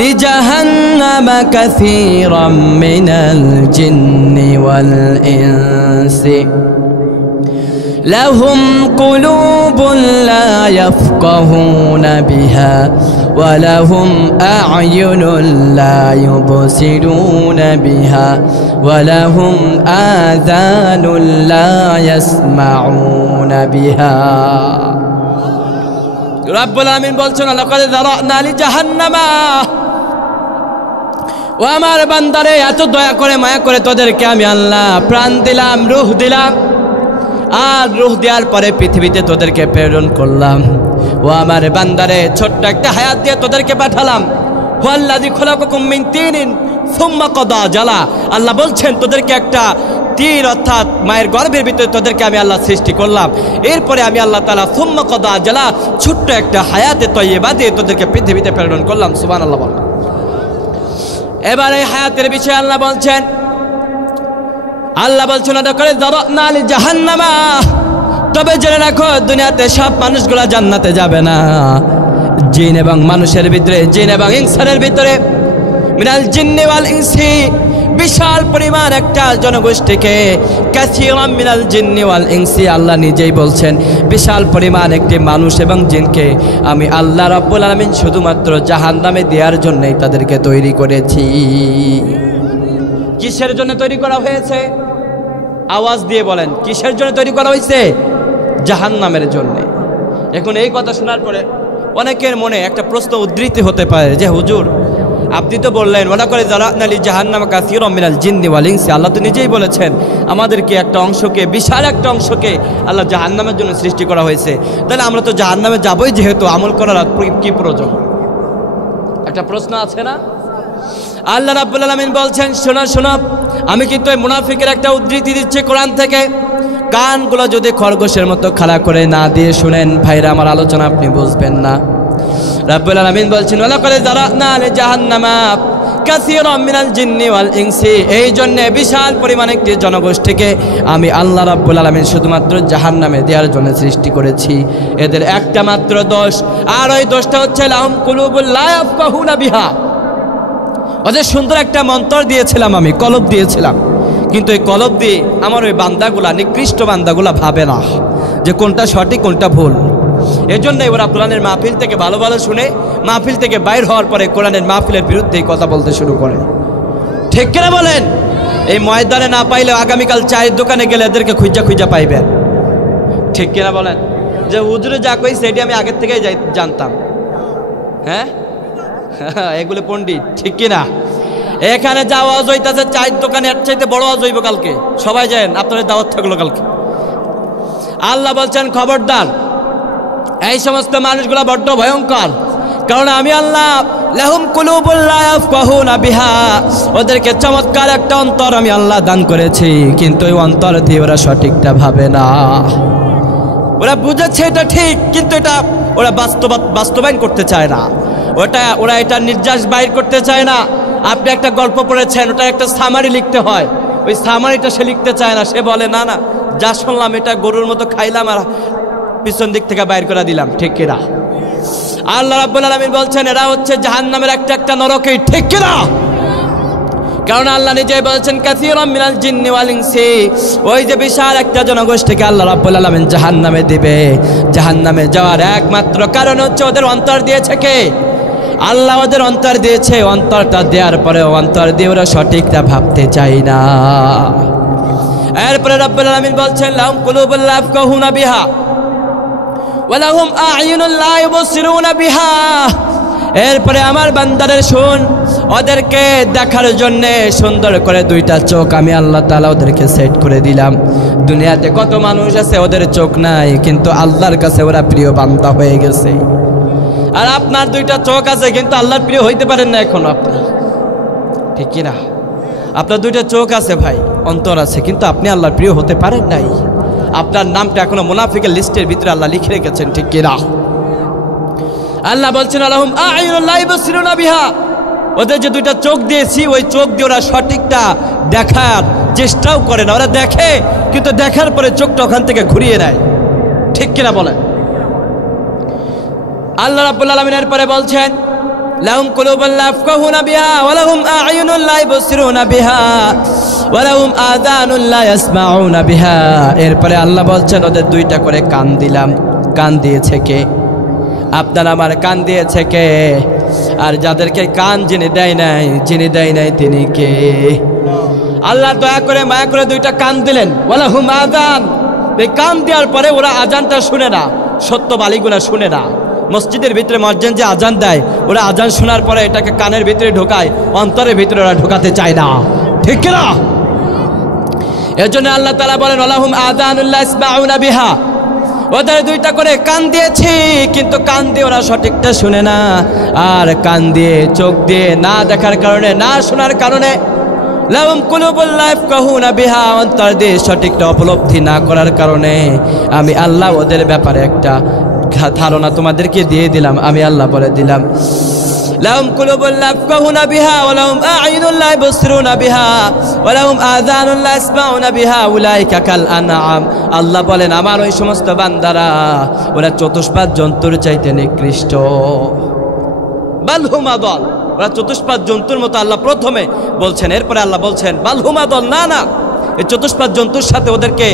লিজাহান্নাম কাসীরাম মিনাল জিন্নি ওয়াল ইনসি লাহুম কুলুবুন লা ইয়াফকাহুনা বিহা ওয়া লাহুম আ'য়ুনুন লা ইউবসিরুনা বিহা ওয়া লাহুম আযানুন লা ইয়াসমাউনা বিহা। রাব্বুল আলামিন বলছেন, লাকাদ যারানা লিজাহান্নামা, ও আমার বান্দারে এত দয়া করে মায়া করে তোদেরকে আমি আল্লাহ প্রাণ দিলাম, রূহ দিলাম, আর রূহ দেওয়ার পরে পৃথিবীতে তোদেরকে প্রেরণ করলাম। ও আমার বান্দারে ছোট্ট একটা হায়াত দিয়ে তোদেরকে পাঠালাম। হুয়াল্লাযী খলাকাকুম মিন তিনিন সুম্মা কাদা জালা। আল্লাহ বলছেন, তোদেরকে একটা তীর অর্থাৎ মায়ের গর্ভের ভিতরে তোদেরকে আমি আল্লাহ সৃষ্টি করলাম, এরপরে আমি আল্লাহ তাআলা সুম্মা কাদা জালা ছোট্ট একটা হায়াতে তয়্যিবা দিয়ে তোদেরকে পৃথিবীতে প্রেরণ করলাম। সুবহানাল্লাহ বলেন। এবার এই হায়াতের বিষয়ে আল্লাহ বলছেন, যারানা লিজাহান্নামা, তবে জেনে রাখো দুনিয়াতে সব মানুষগুলা জান্নাতে যাবে না। জিন এবং মানুষের ভিতরে, জিন এবং ইনসানের ভিতরে, মিনাল জিন্নি ওয়াল ইনসি, বিশাল পরিমাণ একটা জনগোষ্ঠীকে, কাসীরাম মিনাল জিন্নি ওয়াল ইনসি, আল্লাহ নিজেই বলছেন বিশাল পরিমাণ একটি মানুষ এবং জিনকে আমি আল্লাহ রাব্বুল আলামিন শুধুমাত্র জাহান্নামে দেওয়ার জন্যই তাদেরকে তৈরি করেছি। কিসের জন্য তৈরি করা হয়েছে? আওয়াজ দিয়ে বলেন, কিসের জন্য তৈরি করা হয়েছে? জাহান্নামের জন্য। এখন এই কথা শোনার পরে অনেকের মনে একটা প্রশ্ন উদ্ধৃতি হতে পারে যে হুজুর, আপনি তো বললেন ওলা করে জারানা লি জাহান্নাম কাসীরাম মিনাল জিন্নি ওয়াল ইনসি, আল্লাহ তো নিজেই বলেছেন আমাদেরকে একটা অংশকে, বিশাল একটা অংশকে আল্লাহ জাহান্নামের জন্য সৃষ্টি করা হয়েছে। তাহলে আমরা তো জাহান্নামে যাবই, যেহেতু আমল করার কি প্রয়োজন? একটা প্রশ্ন আছে না? আল্লাহ রাব্বুল আলামিন বলছেন, শোনো শোনো, আমি কিন্তু এই মুনাফিকের একটা উদ্ধৃতি দিচ্ছি কোরআন থেকে। কানগুলো যদি খরগোশের মতো খাড়া করে না দিয়ে শুনেন ভাইরা, আমার আলোচনা আপনি বুঝবেন না। রাব্বুল আলামিন বলছেন ওয়ালা করে যারানা লি জাহান্নামা কাসীরাম মিনাল জিন্নি ওয়াল ইনসি, এই জন্য বিশাল পরিমাণ একটি জনগোষ্ঠীকে আমি আল্লাহ রাব্বুল আলামিন শুধুমাত্র জাহান্নামে দেওয়ার জন্য সৃষ্টি করেছি। এদের একটা মাত্র দোষ, আর ওই দোষটা হচ্ছে লাহুম কুলুবুল লা ইয়াফকাহুনা বিহা। ওদের সুন্দর একটা মন্তর দিয়েছিলাম আমি, কলব দিয়েছিলাম, কিন্তু এই কলব দিয়ে আমার ওই বান্দাগুলা, নিকৃষ্ট বান্দাগুলা ভাবে না যে কোনটা সঠিক কোনটা ভুল। এজন্য ওরা কোরআনের মাহফিল থেকে ভালো ভালো শুনে, মাহফিল থেকে বাইর হওয়ার পরে কোরআনের মাহফিলের বিরুদ্ধেই কথা বলতে শুরু করে। ঠিক কিনা বলেন? এই ময়দানে না পাইলে আগামীকাল চায়ের দোকানে গেলে এদেরকে খুঁজা খুঁজা পাইবেন। ঠিক কিনা বলেন? যে হুজুরে যা কইছে সেটি আমি আগের থেকেই জানতাম। হ্যাঁ, এগুলো পণ্ডিত, ঠিক কিনা? এখানে যা আওয়াজ হইতেছে চায়ের দোকানে এর চাইতে বড় আওয়াজ হইব কালকে। সবাই যান, আপনাদের দাওয়াত থাকলো কালকে। আল্লাহ বলছেন খবরদার, এই সমস্ত মানুষগুলা বড্ড ভয়ঙ্কর, কারণ আমি আল্লাহ লাহুম কুলুবুল লা ইয়াফকাহুনা বিহা, ওদেরকে চমৎকার একটা অন্তর আমি আল্লাহ দান করেছি, কিন্তু ওই অন্তর দিয়ে ওরা সঠিকটা ভাবে না। ওরা বুঝেছে এটা ঠিক, কিন্তু এটা ওরা বাস্তবায়ন করতে চায় না। ওরা এটা নির্যাস বাইর করতে চায় না। আপনি একটা গল্প পড়েছেন, ওটা একটা সামারি লিখতে হয়, ওই সামারিটা সে লিখতে চায় না। সে বলে না না, যা শুনলাম এটা গরুর মতো খাইলাম আর পিছন দিক থেকে বাইর করে দিলাম। ঠিক কিনা? আল্লাহ রাব্বুল আলামিন বলছেন এরা হচ্ছে জাহান্নামের একটা নরকই। ঠিক কিনা? কারণ আল্লাহ নিজেই বলছেন কাসীরাম মিনাল জিন্নি ওয়াল ইনসি, ওই যে বিশাল একটা জনগোষ্ঠীকে আল্লাহ রাব্বুল আলামিন জাহান্নামে দিবে। জাহান্নামে যাওয়ার একমাত্র কারণ হচ্ছে ওদের অন্তর দিয়েছে কে? আল্লাহ ওদের অন্তর দিয়েছে। অন্তরটা দেওয়ার পরে অন্তর দিয়ে ওরা সঠিকটা ভাবতে চায় না। এরপরে রাব্বুল আলামিন বলছেন লাহুম কুলুবুল লা ইয়াফকাহুনা বিহা ওয়া লাহুম আ'য়ুনুন লা ইউবসিরুনা বিহা। এরপরে আমার বান্দাদের শুন, ওদেরকে দেখার জন্য সুন্দর করে দুইটা চোখ আমি আল্লাহ তাআলা ওদেরকে সেট করে দিলাম। দুনিয়াতে কত মানুষ আছে ওদের চোখ নাই, কিন্তু আল্লাহর কাছে ওরা প্রিয় বান্দা হয়ে গেছে। আর আপনার দুইটা চোখ আছে, কিন্তু আল্লাহর প্রিয় হইতে পারেন না এখনো আপনি। ঠিক কিনা? আপনার দুইটা চোখ আছে ভাই, অন্তর আছে, কিন্তু আপনি আল্লাহর প্রিয় হতে পারেন নাই। আপনার নামটা এখনো মুনাফিকের লিস্টের ভিতরে আল্লাহ লিখে রেখেছেন। ঠিক কিনা? আল্লাহ বলছেন আলাহুম আ'য়ুনুন লা ইউবসিরুনা বিহা, ওদের যে দুইটা চোখ দিয়েছি ওই চোখ দিয়ে ওরা সঠিকটা দেখার চেষ্টাও করে না। ওরা দেখে, কিন্তু দেখার পরে চোখটা ওখান থেকে ঘুরিয়ে নেয়। ঠিক কিনা বলেন? আল্লাহ রাব্বুল আলামিন এরপরে বলছেন লাহুম কুলুবুন লা ইয়াফকাহুনা বিহা ওয়া লাহুম আ'য়ুনুন লা ইউবসিরুনা বিহা ওয়া লাহুম আযানুন লা ইয়াসমাউনা বিহা। এরপরে আল্লাহ বলছেন ওদের দুইটা করে কান দিলাম। কান দিয়েছে কে? আপনার আমার কান দিয়েছে কে? আর যাদেরকে কান যিনি দেয় নাই তিনি কে? আল্লাহ দয়া করে মায়া করে দুইটা কান দিলেন। ওয়া লাহুম আযান, এই কান দেওয়ার পরে ওরা আজানটা শুনে না, সত্য বালিগুলা শুনে না। মসজিদের ভিতরে মুয়াজ্জিন যে আজান দেয়, ওরা আজান শোনার পরে এটাকে কানের ভিতরে ঢোকায়, অন্তরের ভিতরে ওরা ঢোকাতে চায় না। ঠিক কিনা? এর জন্য আল্লাহ তাআলা বলেন ওয়ালাহুম আযানুন লা ইয়াসমাউনা বিহা, ওদের দুইটা করে কান দিয়েছি, কিন্তু কান দিয়ে ওরা সঠিকটা শুনে না। আর কান দিয়ে চোখ দিয়ে না দেখার কারণে, না শোনার কারণে লাহুম কুলুবুল লা ইয়াফকাহুনা বিহা, অন্তর দিয়ে সঠিকটা উপলব্ধি না করার কারণে আমি আল্লাহ ওদের ব্যাপারে একটা ধারণা তোমাদেরকে দিয়ে দিলাম। আমি আল্লাহ বলে দিলাম লাহুম কুলুবুন লা ইয়াফকাহুনা বিহা ওয়া লাহুম আ'য়ুনুন লা ইউবসিরুনা বিহা ওয়া লাহুম আযানুন লা ইয়াসমাউনা বিহা উলাইকা কাল আনআম। আল্লাহ বলেন আমার ওই সমস্ত বান্দারা ওরা চতুষ্পাদ জন্তুর চাইতে নিকৃষ্ট। বাল হুম আদাল, ওরা চতুষ্পাদ জন্তুর মতো আল্লাহ প্রথমে বলছেন। এরপরে আল্লাহ বলছেন বাল হুম আদাল, না না, এই চতুষ্পাদ জন্তুর সাথে ওদেরকে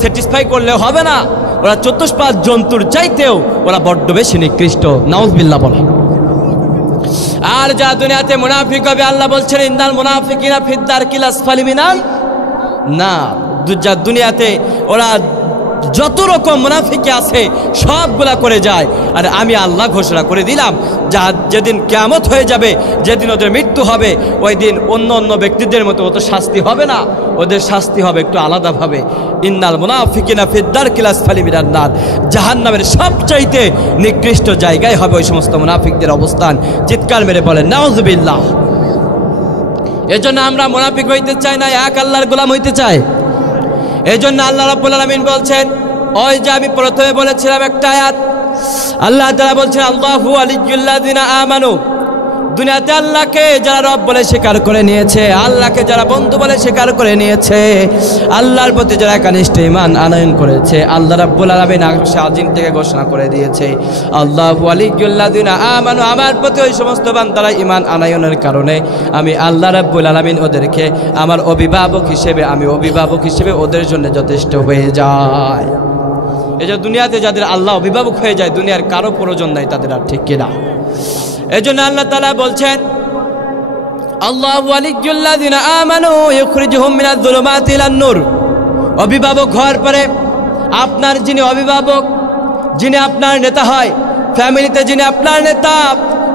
স্যাটিসফাই করলে হবে না। ওরা চতুষ্পাদ জন্তুর চাইতেও ওরা বড্ড বেশি নিকৃষ্ট। নাউযুবিল্লাহ বলেন। আর যা দুনিয়াতে মুনাফিক হবে, আল্লাহ বলছেন ইন্নাল মুনাফিকিনা ফিদ দারকিল আসফালি মিনান নার। যা দুনিয়াতে ওরা যত রকম মুনাফিকি আছে সবগুলা করে যায়। আর আমি আল্লাহ ঘোষণা করে দিলাম, যা যেদিন কিয়ামত হয়ে যাবে, যেদিন ওদের মৃত্যু হবে, ওই দিন অন্য অন্য ব্যক্তিদের মতো ওদের শাস্তি হবে না, ওদের শাস্তি হবে একটু আলাদাভাবে। ইন্নাল মুনাফিকিনা ফিদ দারকিল আসফালি মিনান নার, জাহান্নামের সবচাইতে নিকৃষ্ট জায়গায় হবে ওই সমস্ত মুনাফিকদের অবস্থান। চিৎকার মেরে বলেন নাউযুবিল্লাহ। এজন্য আমরা মুনাফিক হইতে চাই না, এক আল্লাহর গোলাম হইতে চাই। এজন্য আল্লাহ রাব্বুল আলামিন বলছেন, ওই যে আমি প্রথমে বলেছিলাম একটা আয়াত, আল্লাহ তাআলা বলছেন আল্লাহু ওয়ালিয়্যুল্লাযিনা আমানু, দুনিয়াতে আল্লাহকে যারা রব বলে স্বীকার করে নিয়েছে, আল্লাহকে যারা বন্ধু বলে স্বীকার করে নিয়েছে, আল্লাহর প্রতি যারা একনিষ্ঠ ঈমান আনয়ন করেছে, আল্লাহ রাব্বুল আলামিন আরশে আজিম থেকে ঘোষণা করে দিয়েছে আল্লাহু ওয়ালিয়্যুল্লাযিনা আমানু, আমার প্রতি ওই সমস্ত বান্দারা ঈমান আনয়নের কারণে আমি আল্লাহ রাব্বুল আলামিন ওদেরকে আমার অভিভাবক হিসেবে ওদের জন্য যথেষ্ট হয়ে যায়। এই যে দুনিয়াতে যাদের আল্লাহ অভিভাবক হয়ে যায়, দুনিয়ার কারো প্রয়োজন নাই তাদের, আর ঠিক কিনা? এই জন্য আল্লাহ তাআলা বলছেন আল্লাহু ওয়ালিয়্যুল্লাযিনা আমানু ইউখরিজুহুম মিনাজ যুলুমাতি ইলান নূর। অভিভাবক হওয়ার পরে আপনার যিনি অভিভাবক, যিনি আপনার নেতা হয়, ফ্যামিলিতে যিনি আপনার নেতা,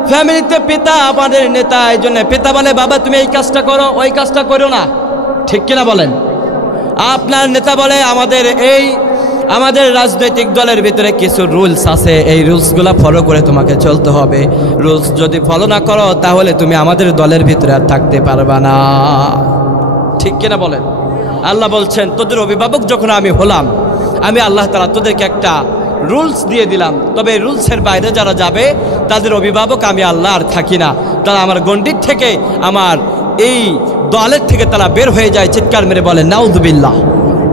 ফ্যামিলিতে পিতা আমাদের নেতা। এই জন্য পিতা বলে বাবা তুমি এই কাজটা করো, ওই কাজটা করো না, ঠিক কিনা বলেন? আপনার নেতা বলে আমাদের রাজনৈতিক দলের ভিতরে কিছু রুলস আছে, এই রুলসগুলো ফলো করে তোমাকে চলতে হবে। রুলস যদি ফলো না করো তাহলে তুমি আমাদের দলের ভিতরে আর থাকতে পারবা না, ঠিক কিনা বলেন? আল্লাহ বলছেন তোদের অভিভাবক যখন আমি হলাম, আমি আল্লাহ তাআলা তোদেরকে একটা রুলস দিয়ে দিলাম, তবে রুলসের বাইরে যারা যাবে তাদের অভিভাবক আমি আল্লাহ আর থাকি না, তারা আমার গণ্ডির থেকে, আমার এই দলের থেকে তারা বের হয়ে যায়। চিৎকার মেরে বলেন নাউযুবিল্লাহ।